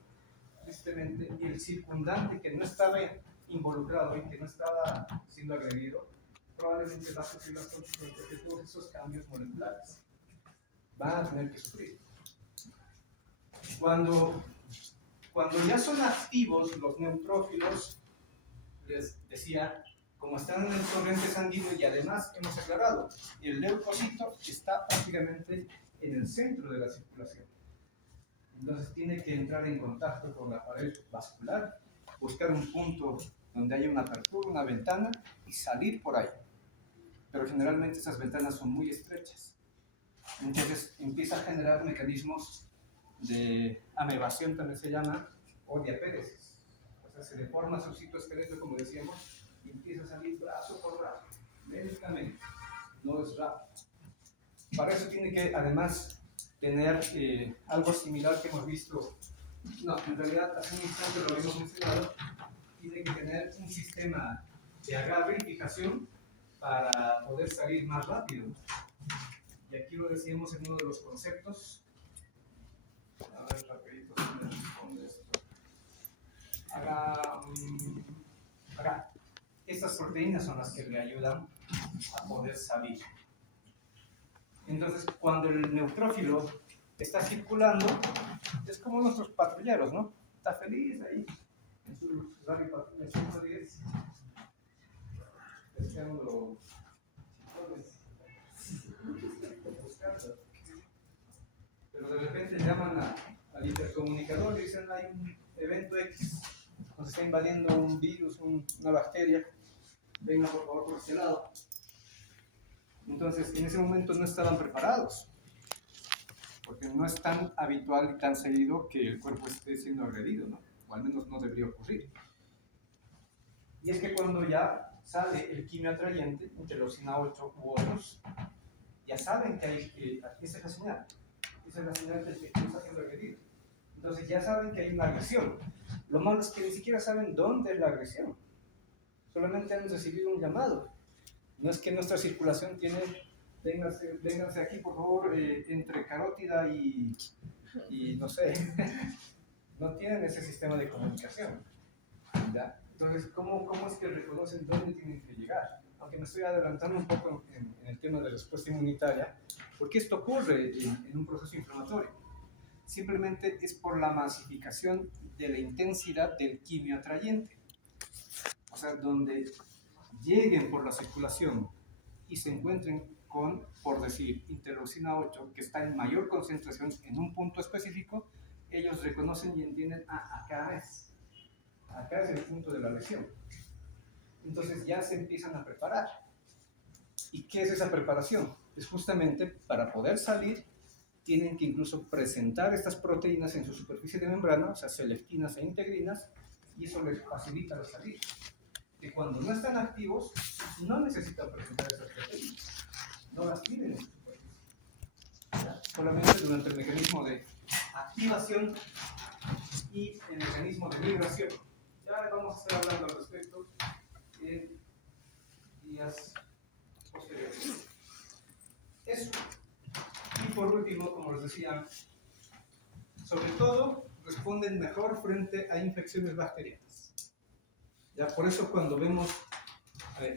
tristemente, y el circundante que no estaba involucrado y que no estaba siendo agredido, probablemente va a sufrir las consecuencias de todos esos cambios moleculares. Van a tener que sufrir. Cuando ya son activos los neutrófilos, les decía, como están en el torrente sanguíneo y además hemos aclarado, el leucocito está prácticamente en el centro de la circulación. Entonces tiene que entrar en contacto con la pared vascular, buscar un punto donde haya una apertura, una ventana y salir por ahí. Pero generalmente esas ventanas son muy estrechas. Entonces empieza a generar mecanismos de amebación, también se llama, o diapéresis. O sea, se deforma su citoesqueleto, como decíamos, y empieza a salir brazo por brazo, lentamente, no es rápido. Para eso tiene que además tener algo similar que hemos visto, no, en realidad hace un instante lo habíamos mencionado, tiene que tener un sistema de agarre y fijación para poder salir más rápido. Y aquí lo decíamos en uno de los conceptos. A ver, rapidito, si me responde esto. Acá. Estas proteínas son las que le ayudan a poder salir. Entonces, cuando el neutrófilo está circulando, es como nuestros patrulleros, ¿no? Está feliz ahí, en su radio patrulla 110, pescando chicones, buscando. Pero de repente llaman al intercomunicador y dicen, hay un evento X, nos está invadiendo un virus, una bacteria, venga por favor por este lado. Entonces, en ese momento no estaban preparados, porque no es tan habitual y tan seguido que el cuerpo esté siendo agredido, ¿no? O al menos no debería ocurrir. Y es que cuando ya sale el quimio atrayente, interleucina 8 u otros, ya saben que esa es la señal. Esa es la señal del que está siendo agredido. Entonces ya saben que hay una agresión. Lo malo es que ni siquiera saben dónde es la agresión. Solamente han recibido un llamado. No es que nuestra circulación tiene, vénganse aquí por favor, entre Carótida y no sé, no tienen ese sistema de comunicación. ¿Ya? Entonces, ¿cómo es que reconocen dónde tienen que llegar? Aunque me estoy adelantando un poco en el tema de respuesta inmunitaria, porque esto ocurre en un proceso inflamatorio. Simplemente es por la masificación de la intensidad del quimio atrayente. O sea, donde lleguen por la circulación y se encuentren con, por decir, interleucina 8, que está en mayor concentración en un punto específico, ellos reconocen y entienden, acá es el punto de la lesión. Entonces ya se empiezan a preparar. ¿Y qué es esa preparación? Es justamente para poder salir, tienen que incluso presentar estas proteínas en su superficie de membrana, o sea, selectinas e integrinas, y eso les facilita la salida. Que cuando no están activos, no necesitan presentar esas proteínas, no las tienen en su superficie. ¿Ya? Solamente durante el mecanismo de activación y el mecanismo de migración. Ya vamos a estar hablando al respecto en días posteriores. Eso. Y por último, como les decía, sobre todo responden mejor frente a infecciones bacterianas. Ya por eso cuando vemos,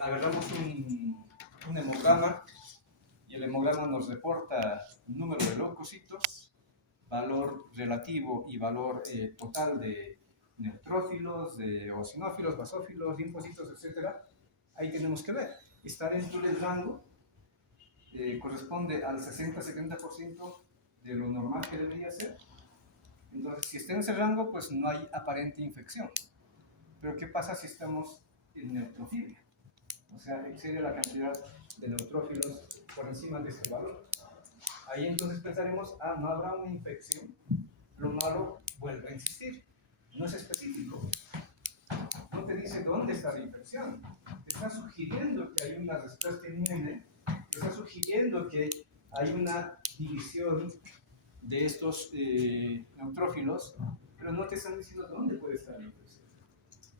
agarramos un hemograma y el hemograma nos reporta número de leucocitos, valor relativo y valor total de neutrófilos, de eosinófilos, basófilos, linfocitos, etc. Ahí tenemos que ver. Está dentro del rango, corresponde al 60-70% de lo normal que debería ser. Entonces, si está en ese rango, pues no hay aparente infección. Pero ¿qué pasa si estamos en neutrofilia? O sea, excede la cantidad de neutrófilos por encima de este valor. Ahí entonces pensaremos, no habrá una infección. Lo malo vuelve a insistir. No es específico. No te dice dónde está la infección. Te está sugiriendo que hay una respuesta inmune. Te está sugiriendo que hay una división de estos neutrófilos, pero no te están diciendo dónde puede estar la infección.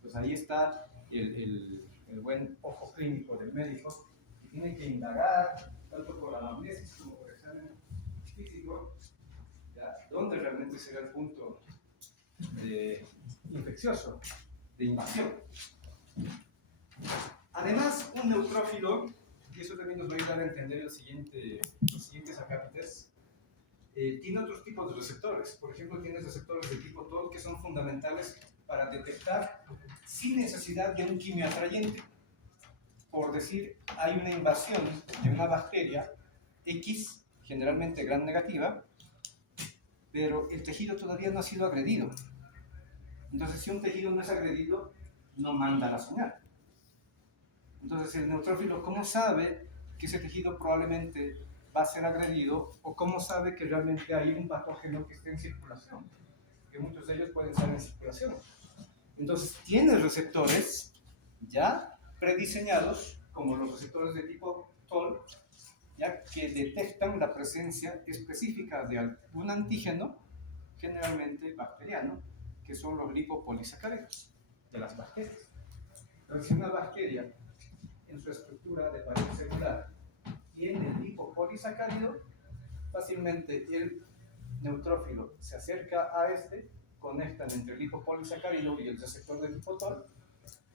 Pues ahí está el buen ojo clínico del médico, que tiene que indagar, tanto por anamnesis como por examen físico, ¿ya? Dónde realmente será el punto infeccioso, de invasión. Además, un neutrófilo, y eso también nos va a ayudar a entender los siguientes acápites, tiene otros tipos de receptores. Por ejemplo, tiene receptores de tipo TOL que son fundamentales para detectar sin necesidad de un quimio atrayente. Por decir, hay una invasión de una bacteria X, generalmente gram negativa, pero el tejido todavía no ha sido agredido. Entonces, si un tejido no es agredido, no manda la señal. Entonces, el neutrófilo, ¿cómo sabe que ese tejido probablemente va a ser agredido, o cómo sabe que realmente hay un patógeno que esté en circulación? Que muchos de ellos pueden estar en circulación. Entonces, tiene receptores ya prediseñados, como los receptores de tipo TOL, ya que detectan la presencia específica de algún antígeno, generalmente bacteriano, que son los lipopolisacáridos de las bacterias. Entonces, si una bacteria en su estructura de pared celular tiene el lipopolisacárido, fácilmente el neutrófilo se acerca a conectan entre el lipopolisacárido y el receptor de tipo TOL,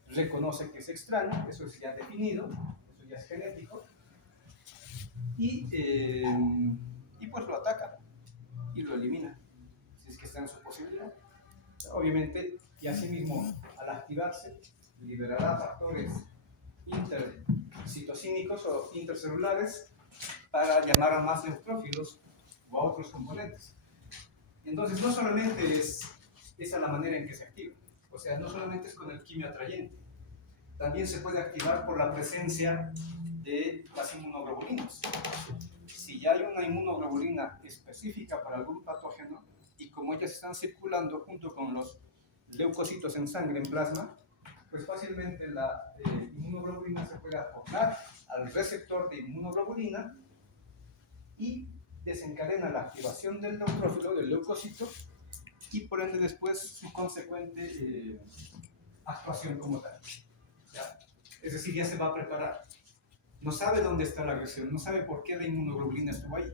reconoce que es extraño, eso es ya definido, eso ya es genético, y pues lo ataca y lo elimina, si es que está en su posibilidad. Obviamente, y asimismo, al activarse, liberará factores intercitocínicos o intercelulares para llamar a más neutrófilos o a otros componentes. Entonces, no solamente es esa la manera en que se activa, o sea, no solamente es con el quimio atrayente, también se puede activar por la presencia de las inmunoglobulinas. Si ya hay una inmunoglobulina específica para algún patógeno, y como ellas están circulando junto con los leucocitos en sangre, en plasma, pues fácilmente la inmunoglobulina se puede acoplar al receptor de inmunoglobulina y desencadena la activación del neutrófilo, del leucocito, y por ende después su consecuente actuación como tal. ¿Ya? Es decir, ya se va a preparar. No sabe dónde está la agresión, no sabe por qué la inmunoglobulina estuvo ahí,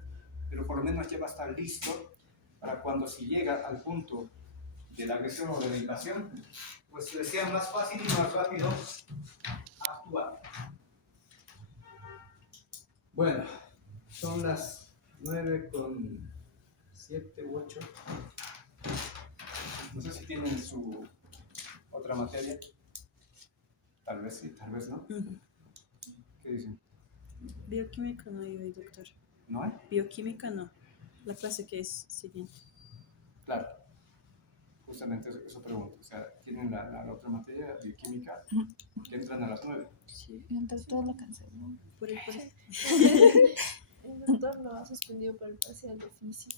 pero por lo menos ya va a estar listo para cuando si llega al punto de la agresión o de la invasión, pues le sea más fácil y más rápido actuar. Bueno, son las 9:07 u 8. No sé si tienen su otra materia. Tal vez sí, tal vez no. ¿Qué dicen? Bioquímica no hay hoy, doctor. ¿No hay? Bioquímica no. La clase que es siguiente. Claro. Justamente eso pregunto. O sea, tienen la otra materia, bioquímica, que entran a las 9. Sí. Y entonces todo lo canceló. Por ahí. El doctor lo ha suspendido por el parcial de física.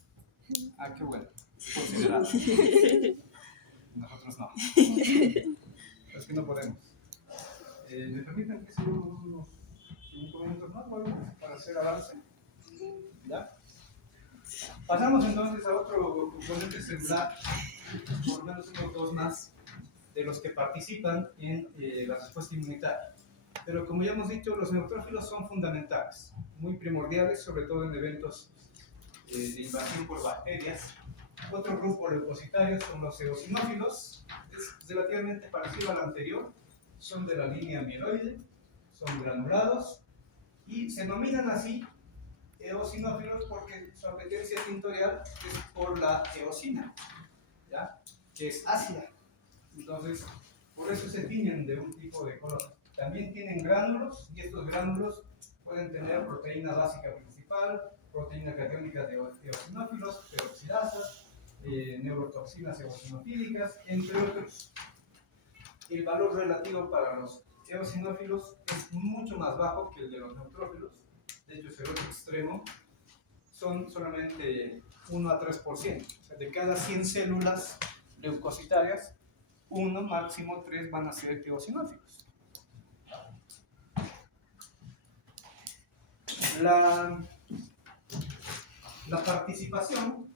Ah, qué bueno. Considerado. Nosotros no. Es que no podemos. ¿Me permiten que siga unos 5 minutos más o algo para hacer avance? ¿Ya? Pasamos entonces a otro componente celular, por lo menos unos 2 más, de los que participan en la respuesta inmunitaria. Pero como ya hemos dicho, los neutrófilos son fundamentales, muy primordiales, sobre todo en eventos de invasión por bacterias. Otro grupo leucocitario son los eosinófilos, es relativamente parecido al anterior, son de la línea mieloide, son granulados y se denominan así eosinófilos porque su apetencia tintorial es por la eosina, ¿ya? Que es ácida. Entonces, por eso se tiñen de un tipo de color. También tienen gránulos y estos gránulos pueden tener proteína básica principal, proteína catiónica de eosinófilos, peroxidasas, neurotoxinas eosinofílicas, entre otros. El valor relativo para los eosinófilos es mucho más bajo que el de los neutrófilos. De hecho, es el otro extremo. Son solamente 1 a 3%. O sea, de cada 100 células leucocitarias, 1, máximo 3 van a ser eosinófilos. La participación,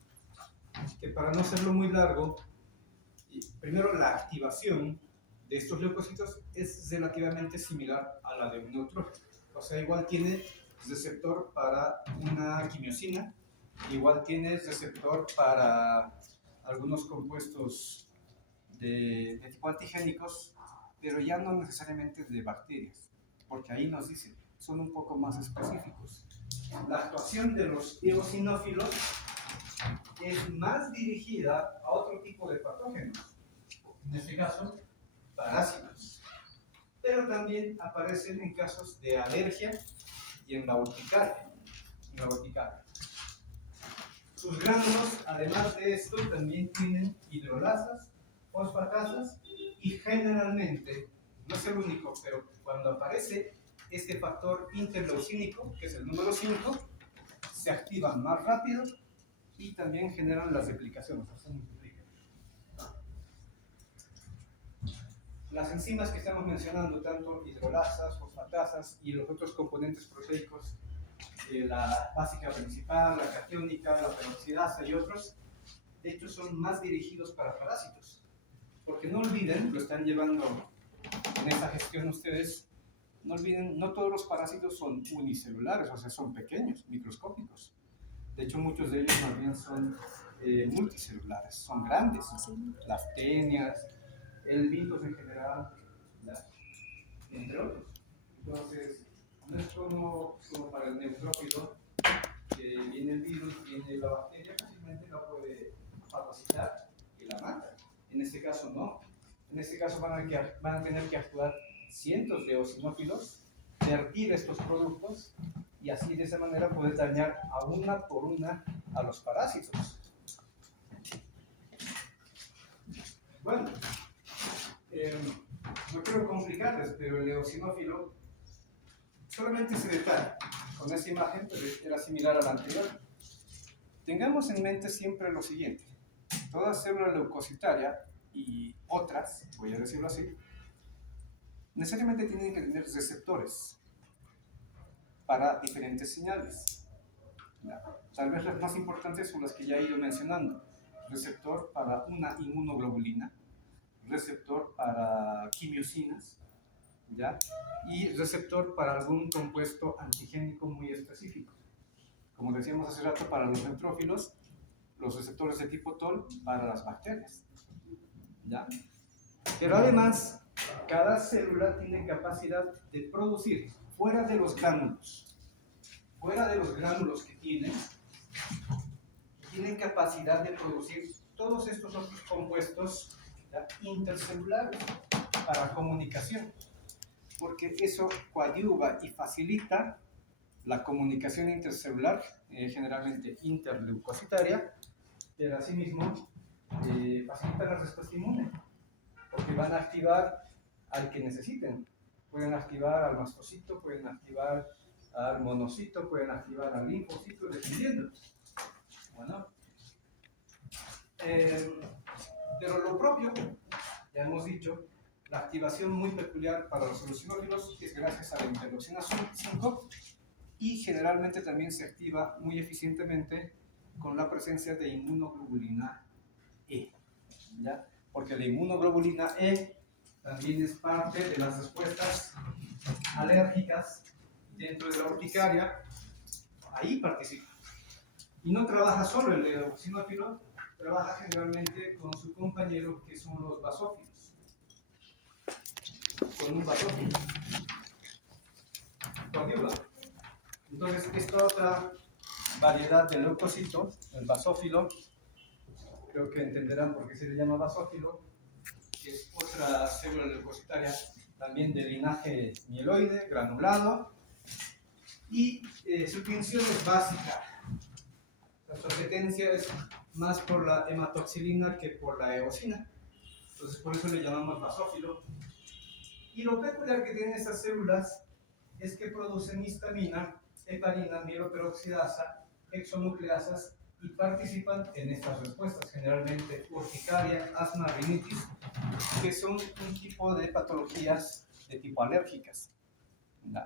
que para no hacerlo muy largo, primero la activación de estos leucocitos es relativamente similar a la de un neutrófilo. O sea, igual tiene receptor para una quimiosina, igual tiene receptor para algunos compuestos de tipo antigénicos, pero ya no necesariamente de bacterias, porque ahí nos dicen, son un poco más específicos. La actuación de los eosinófilos es más dirigida a otro tipo de patógenos, en este caso, parásitos, pero también aparecen en casos de alergia y en la urticaria. Sus gránulos, además de esto, también tienen hidrolasas, fosfatasas y generalmente, no es el único, pero cuando aparece este factor interleucínico, que es el número 5, se activan más rápido y también generan las replicaciones, o sea, se multiplican. Las enzimas que estamos mencionando, tanto hidrolasas, fosfatasas y los otros componentes proteicos, la básica principal, la catiónica, la peroxidasa y otros, de hecho son más dirigidos para parásitos. Porque no olviden, lo están llevando en esta gestión ustedes, no olviden, no todos los parásitos son unicelulares, o sea, son pequeños, microscópicos. De hecho, muchos de ellos más bien son multicelulares, son grandes, las tenias, el virus en general, entre otros. Entonces, no es como para el neutrófilo, que viene el virus, viene la bacteria, fácilmente la puede fagocitar y la mata. En este caso no. En este caso van a tener que actuar cientos de eosinófilos, vertir estos productos y así de esa manera poder dañar a una por una a los parásitos. Bueno, no quiero complicarles, pero el eosinófilo solamente se detalla con esa imagen, pero era similar a la anterior. Tengamos en mente siempre lo siguiente: toda célula leucocitaria y otras, voy a decirlo así, necesariamente tienen que tener receptores para diferentes señales. ¿ya? Tal vez las más importantes son las que ya he ido mencionando. Receptor para una inmunoglobulina, receptor para quimiosinas, ¿ya? Y receptor para algún compuesto antigénico muy específico. Como decíamos hace rato, para los neutrófilos, los receptores de tipo TOL para las bacterias, ¿ya? Pero además, cada célula tiene capacidad de producir fuera de los gránulos que tienen capacidad de producir todos estos otros compuestos, ¿ya?, intercelulares para comunicación, porque eso coadyuva y facilita la comunicación intercelular, generalmente interleucocitaria, pero asimismo facilita la respuesta inmune, porque van a activar al que necesiten. Pueden activar al mastocito, pueden activar al monocito, pueden activar al linfocito, dependiendo. Bueno, pero lo propio, ya hemos dicho, la activación muy peculiar para los eosinófilos es gracias a la interleucina 5 y generalmente también se activa muy eficientemente con la presencia de inmunoglobulina E, ¿ya? Porque la inmunoglobulina E también es parte de las respuestas alérgicas dentro de la urticaria, ahí participa. Y no trabaja solo el eosinófilo, trabaja generalmente con su compañero que son los basófilos. Con un basófilo. Coadyuva. Entonces, esta otra variedad de leucocito, el basófilo, creo que entenderán por qué se le llama basófilo, que es otra célula leucocitaria también de linaje mieloide, granulado, y su función es básica. La competencia es más por la hematoxilina que por la eosina, entonces por eso le llamamos basófilo. Y lo peculiar que tienen estas células es que producen histamina, heparina, mieloperoxidasa, exonucleasas y participan en estas respuestas, generalmente urticaria, asma, rinitis, que son un tipo de patologías de tipo alérgicas. ¿No?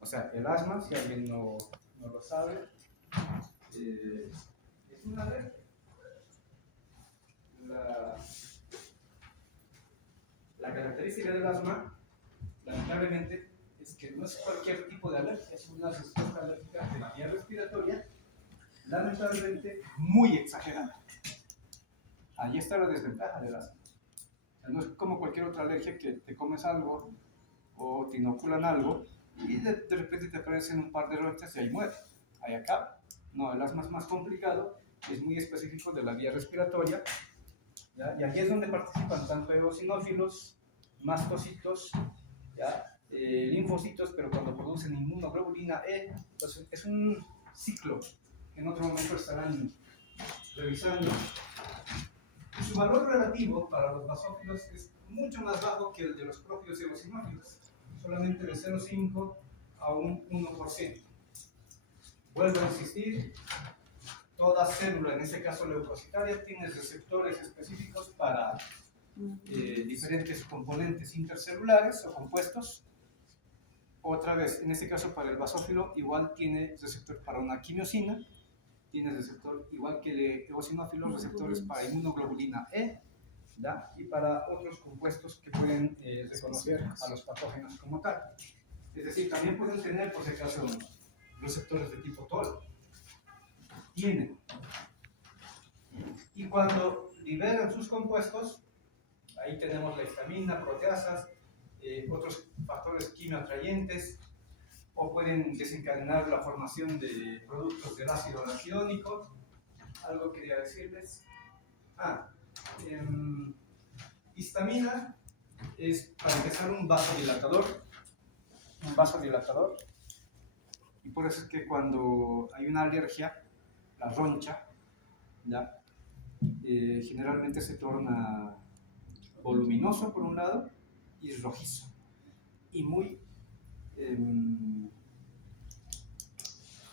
O sea, el asma, si alguien no lo sabe, es una alergia. La característica del asma, lamentablemente, es que no es cualquier tipo de alergia, es una respuesta alérgica de la vía respiratoria, lamentablemente muy exagerada. Ahí está la desventaja del asma. O sea, no es como cualquier otra alergia que te comes algo o te inoculan algo y de repente te aparecen un par de ronchas y ahí muere, ahí acaba. No, el asma es más complicado, es muy específico de la vía respiratoria, ¿ya? Y aquí es donde participan tanto eosinófilos, mastocitos, ¿ya?, linfocitos, pero cuando producen inmunoglobulina E, entonces es un ciclo que en otro momento estarán revisando. Y su valor relativo para los basófilos es mucho más bajo que el de los propios eosinófilos, solamente de 0,5 a un 1%. Vuelvo a insistir, toda célula, en este caso leucocitaria, tiene receptores específicos para diferentes componentes intercelulares o compuestos. Otra vez, en este caso para el basófilo, igual tiene receptor para una quimiosina, tiene receptor igual que el eosinófilo, receptores para inmunoglobulina E, ¿ya?, y para otros compuestos que pueden reconocer a los patógenos como tal. Es decir, también pueden tener, por si acaso, receptores de tipo TOL. Tienen. Y cuando liberan sus compuestos, ahí tenemos la histamina, proteasas, otros factores quimioatrayentes, o pueden desencadenar la formación de productos del ácido araquidónico. Algo quería decirles. Histamina es, para empezar, un vasodilatador. Y por eso es que cuando hay una alergia, la roncha, ¿ya?, generalmente se torna voluminoso por un lado y rojizo y muy,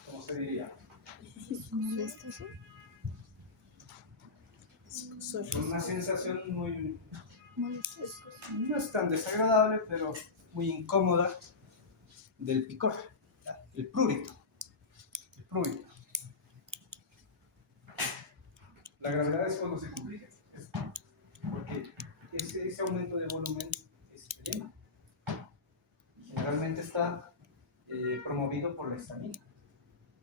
¿cómo se diría? Una sensación muy, no es tan desagradable, pero muy incómoda del picor, ¿ya?, el prurito. La gravedad es cuando se complica, porque ese aumento de volumen es edema. Generalmente está promovido por la histamina,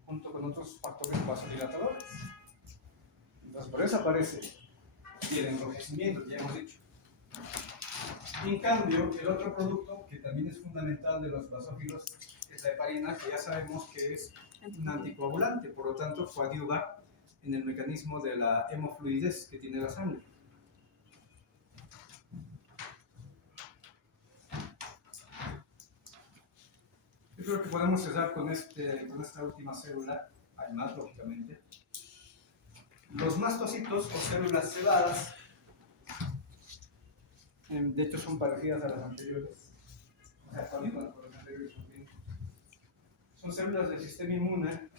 junto con otros factores vasodilatadores. Entonces, por eso aparece el enrojecimiento, ya hemos dicho. En cambio, el otro producto que también es fundamental de los basófilos es la heparina, que ya sabemos que es un anticoagulante, por lo tanto coadyuva en el mecanismo de la hemofluidez que tiene la sangre. Yo creo que podemos cerrar con esta última célula, hay más lógicamente. Los mastocitos o células cebadas, de hecho son parecidas a las anteriores, o sea, coadyuvan con las anteriores también. Son células del sistema inmune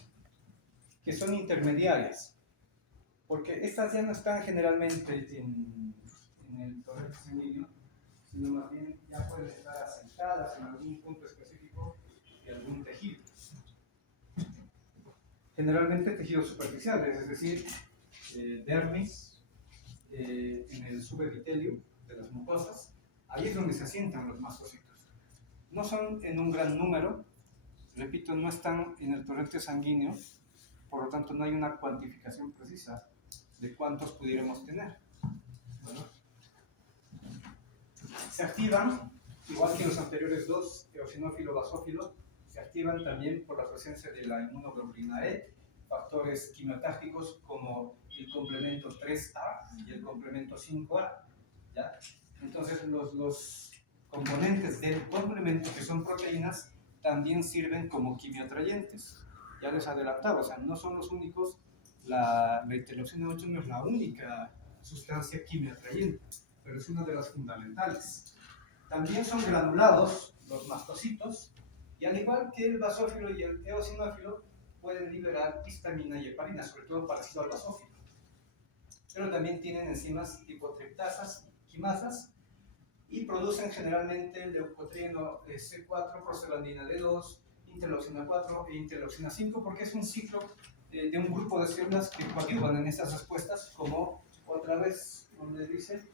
que son intermediarias, porque estas ya no están generalmente en el torrente sanguíneo, sino más bien ya pueden estar asentadas en algún punto específico de algún tejido. Generalmente tejidos superficiales, es decir, dermis, en el subepitelio de las mucosas, ahí es donde se asientan los mastocitos. No son en un gran número, repito, no están en el torrente sanguíneo, por lo tanto no hay una cuantificación precisa de cuántos pudiéramos tener. Bueno, se activan, igual que los anteriores dos, eosinófilo, basófilo, se activan también por la presencia de la inmunoglobulina E, factores quimiotácticos como el complemento 3A y el complemento 5A. ¿Ya? Entonces los componentes del complemento, que son proteínas, también sirven como quimioatrayentes. Ya les adelantaba, o sea, no son los únicos, la interleucina 8 no es la única sustancia quimioatrayente, pero es una de las fundamentales. También son granulados los mastocitos, y al igual que el basófilo y el eosinófilo, pueden liberar histamina y heparina, sobre todo parecido al basófilo. Pero también tienen enzimas tipo triptasas, quimasas, y producen generalmente leucotrieno C4, prostaglandina D2, interleucina 4 e interleucina 5, porque es un ciclo de un grupo de células que coadyuvan en estas respuestas, como otra vez, donde dice,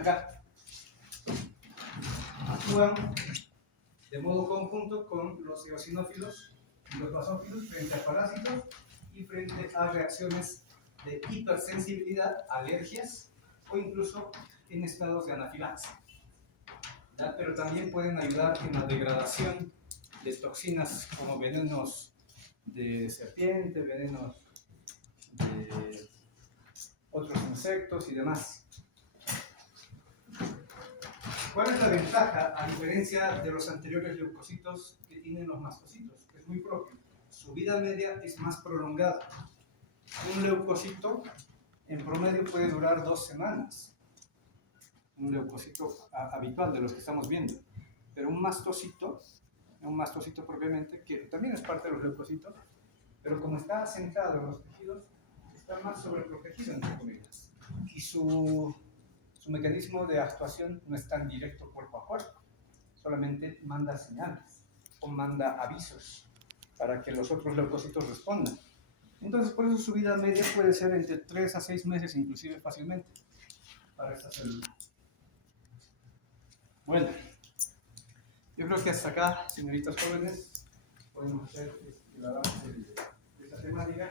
acá, actúan de modo conjunto con los eosinófilos y los basófilos frente a parásitos y frente a reacciones de hipersensibilidad, alergias o incluso en estados de anafilaxia. ¿Ya? Pero también pueden ayudar en la degradación de toxinas como venenos de serpiente, venenos de otros insectos y demás. ¿Cuál es la ventaja, a diferencia de los anteriores leucocitos que tienen los mastocitos? Es muy propio. Su vida media es más prolongada. Un leucocito en promedio puede durar 2 semanas. Un leucocito habitual de los que estamos viendo. Pero un mastocito propiamente, que también es parte de los leucocitos, pero como está asentado en los tejidos, está más sobreprotegido, entre comillas. Y su mecanismo de actuación no es tan directo cuerpo a cuerpo, solamente manda señales o manda avisos para que los otros leucocitos respondan. Entonces, por eso su vida media puede ser entre 3 a 6 meses, inclusive fácilmente, para esta célula. Bueno, yo creo que hasta acá, señoritas jóvenes, podemos hacer el avance de esta temática.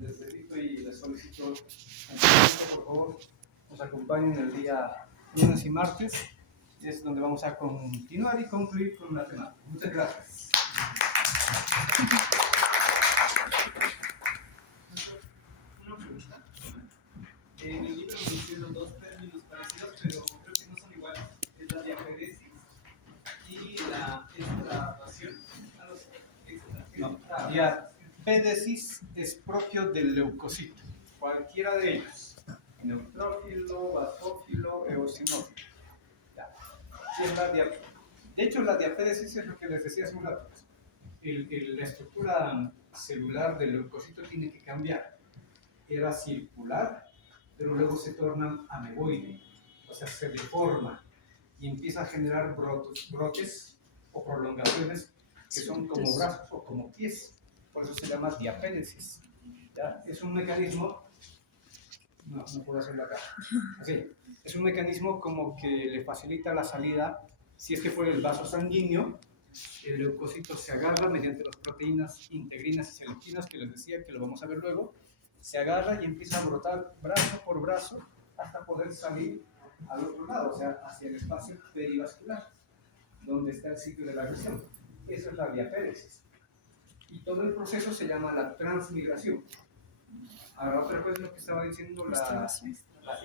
Les repito y les solicito, por favor, nos acompañen el día lunes y martes, es donde vamos a continuar y concluir con la temática. Muchas gracias. Una pregunta. En el libro mencionan 2 términos parecidos, pero creo que no son iguales. Es la diaperesis y la extravasación. No, diapédesis es propio del leucocito, cualquiera de ellos. Neutrófilo, basófilo, eosinófilo. De hecho, la diapédesis es lo que les decía hace un rato. La estructura celular del leucocito tiene que cambiar. Era circular, pero luego se torna ameboide, o sea, se deforma y empieza a generar brotes o prolongaciones que son como brazos o como pies. Por eso se llama diapédesis. ¿Ya? Es un mecanismo, no puedo hacerlo acá, así, es un mecanismo como que le facilita la salida, si es que fuera el vaso sanguíneo, el leucocito se agarra mediante las proteínas integrinas y selectivinas que les decía, que lo vamos a ver luego, se agarra y empieza a brotar brazo por brazo hasta poder salir al otro lado, o sea, hacia el espacio perivascular, donde está el sitio de la agresión. Eso es la diapéresis. Y todo el proceso se llama la transmigración. Ahora, otra cosa es lo que estaba diciendo, la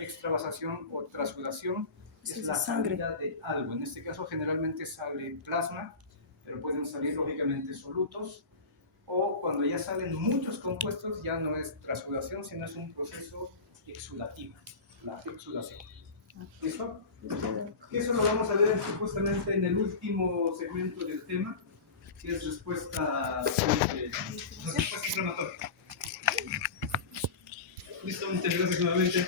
extravasación o transsudación, es la salida de algo. En este caso, generalmente sale plasma, pero pueden salir lógicamente solutos, o cuando ya salen muchos compuestos, ya no es transsudación, sino es un proceso exudativo, la exudación. ¿Listo? Eso lo vamos a ver justamente en el último segmento del tema, que es respuesta inflamatoria. Listo, muchas gracias nuevamente.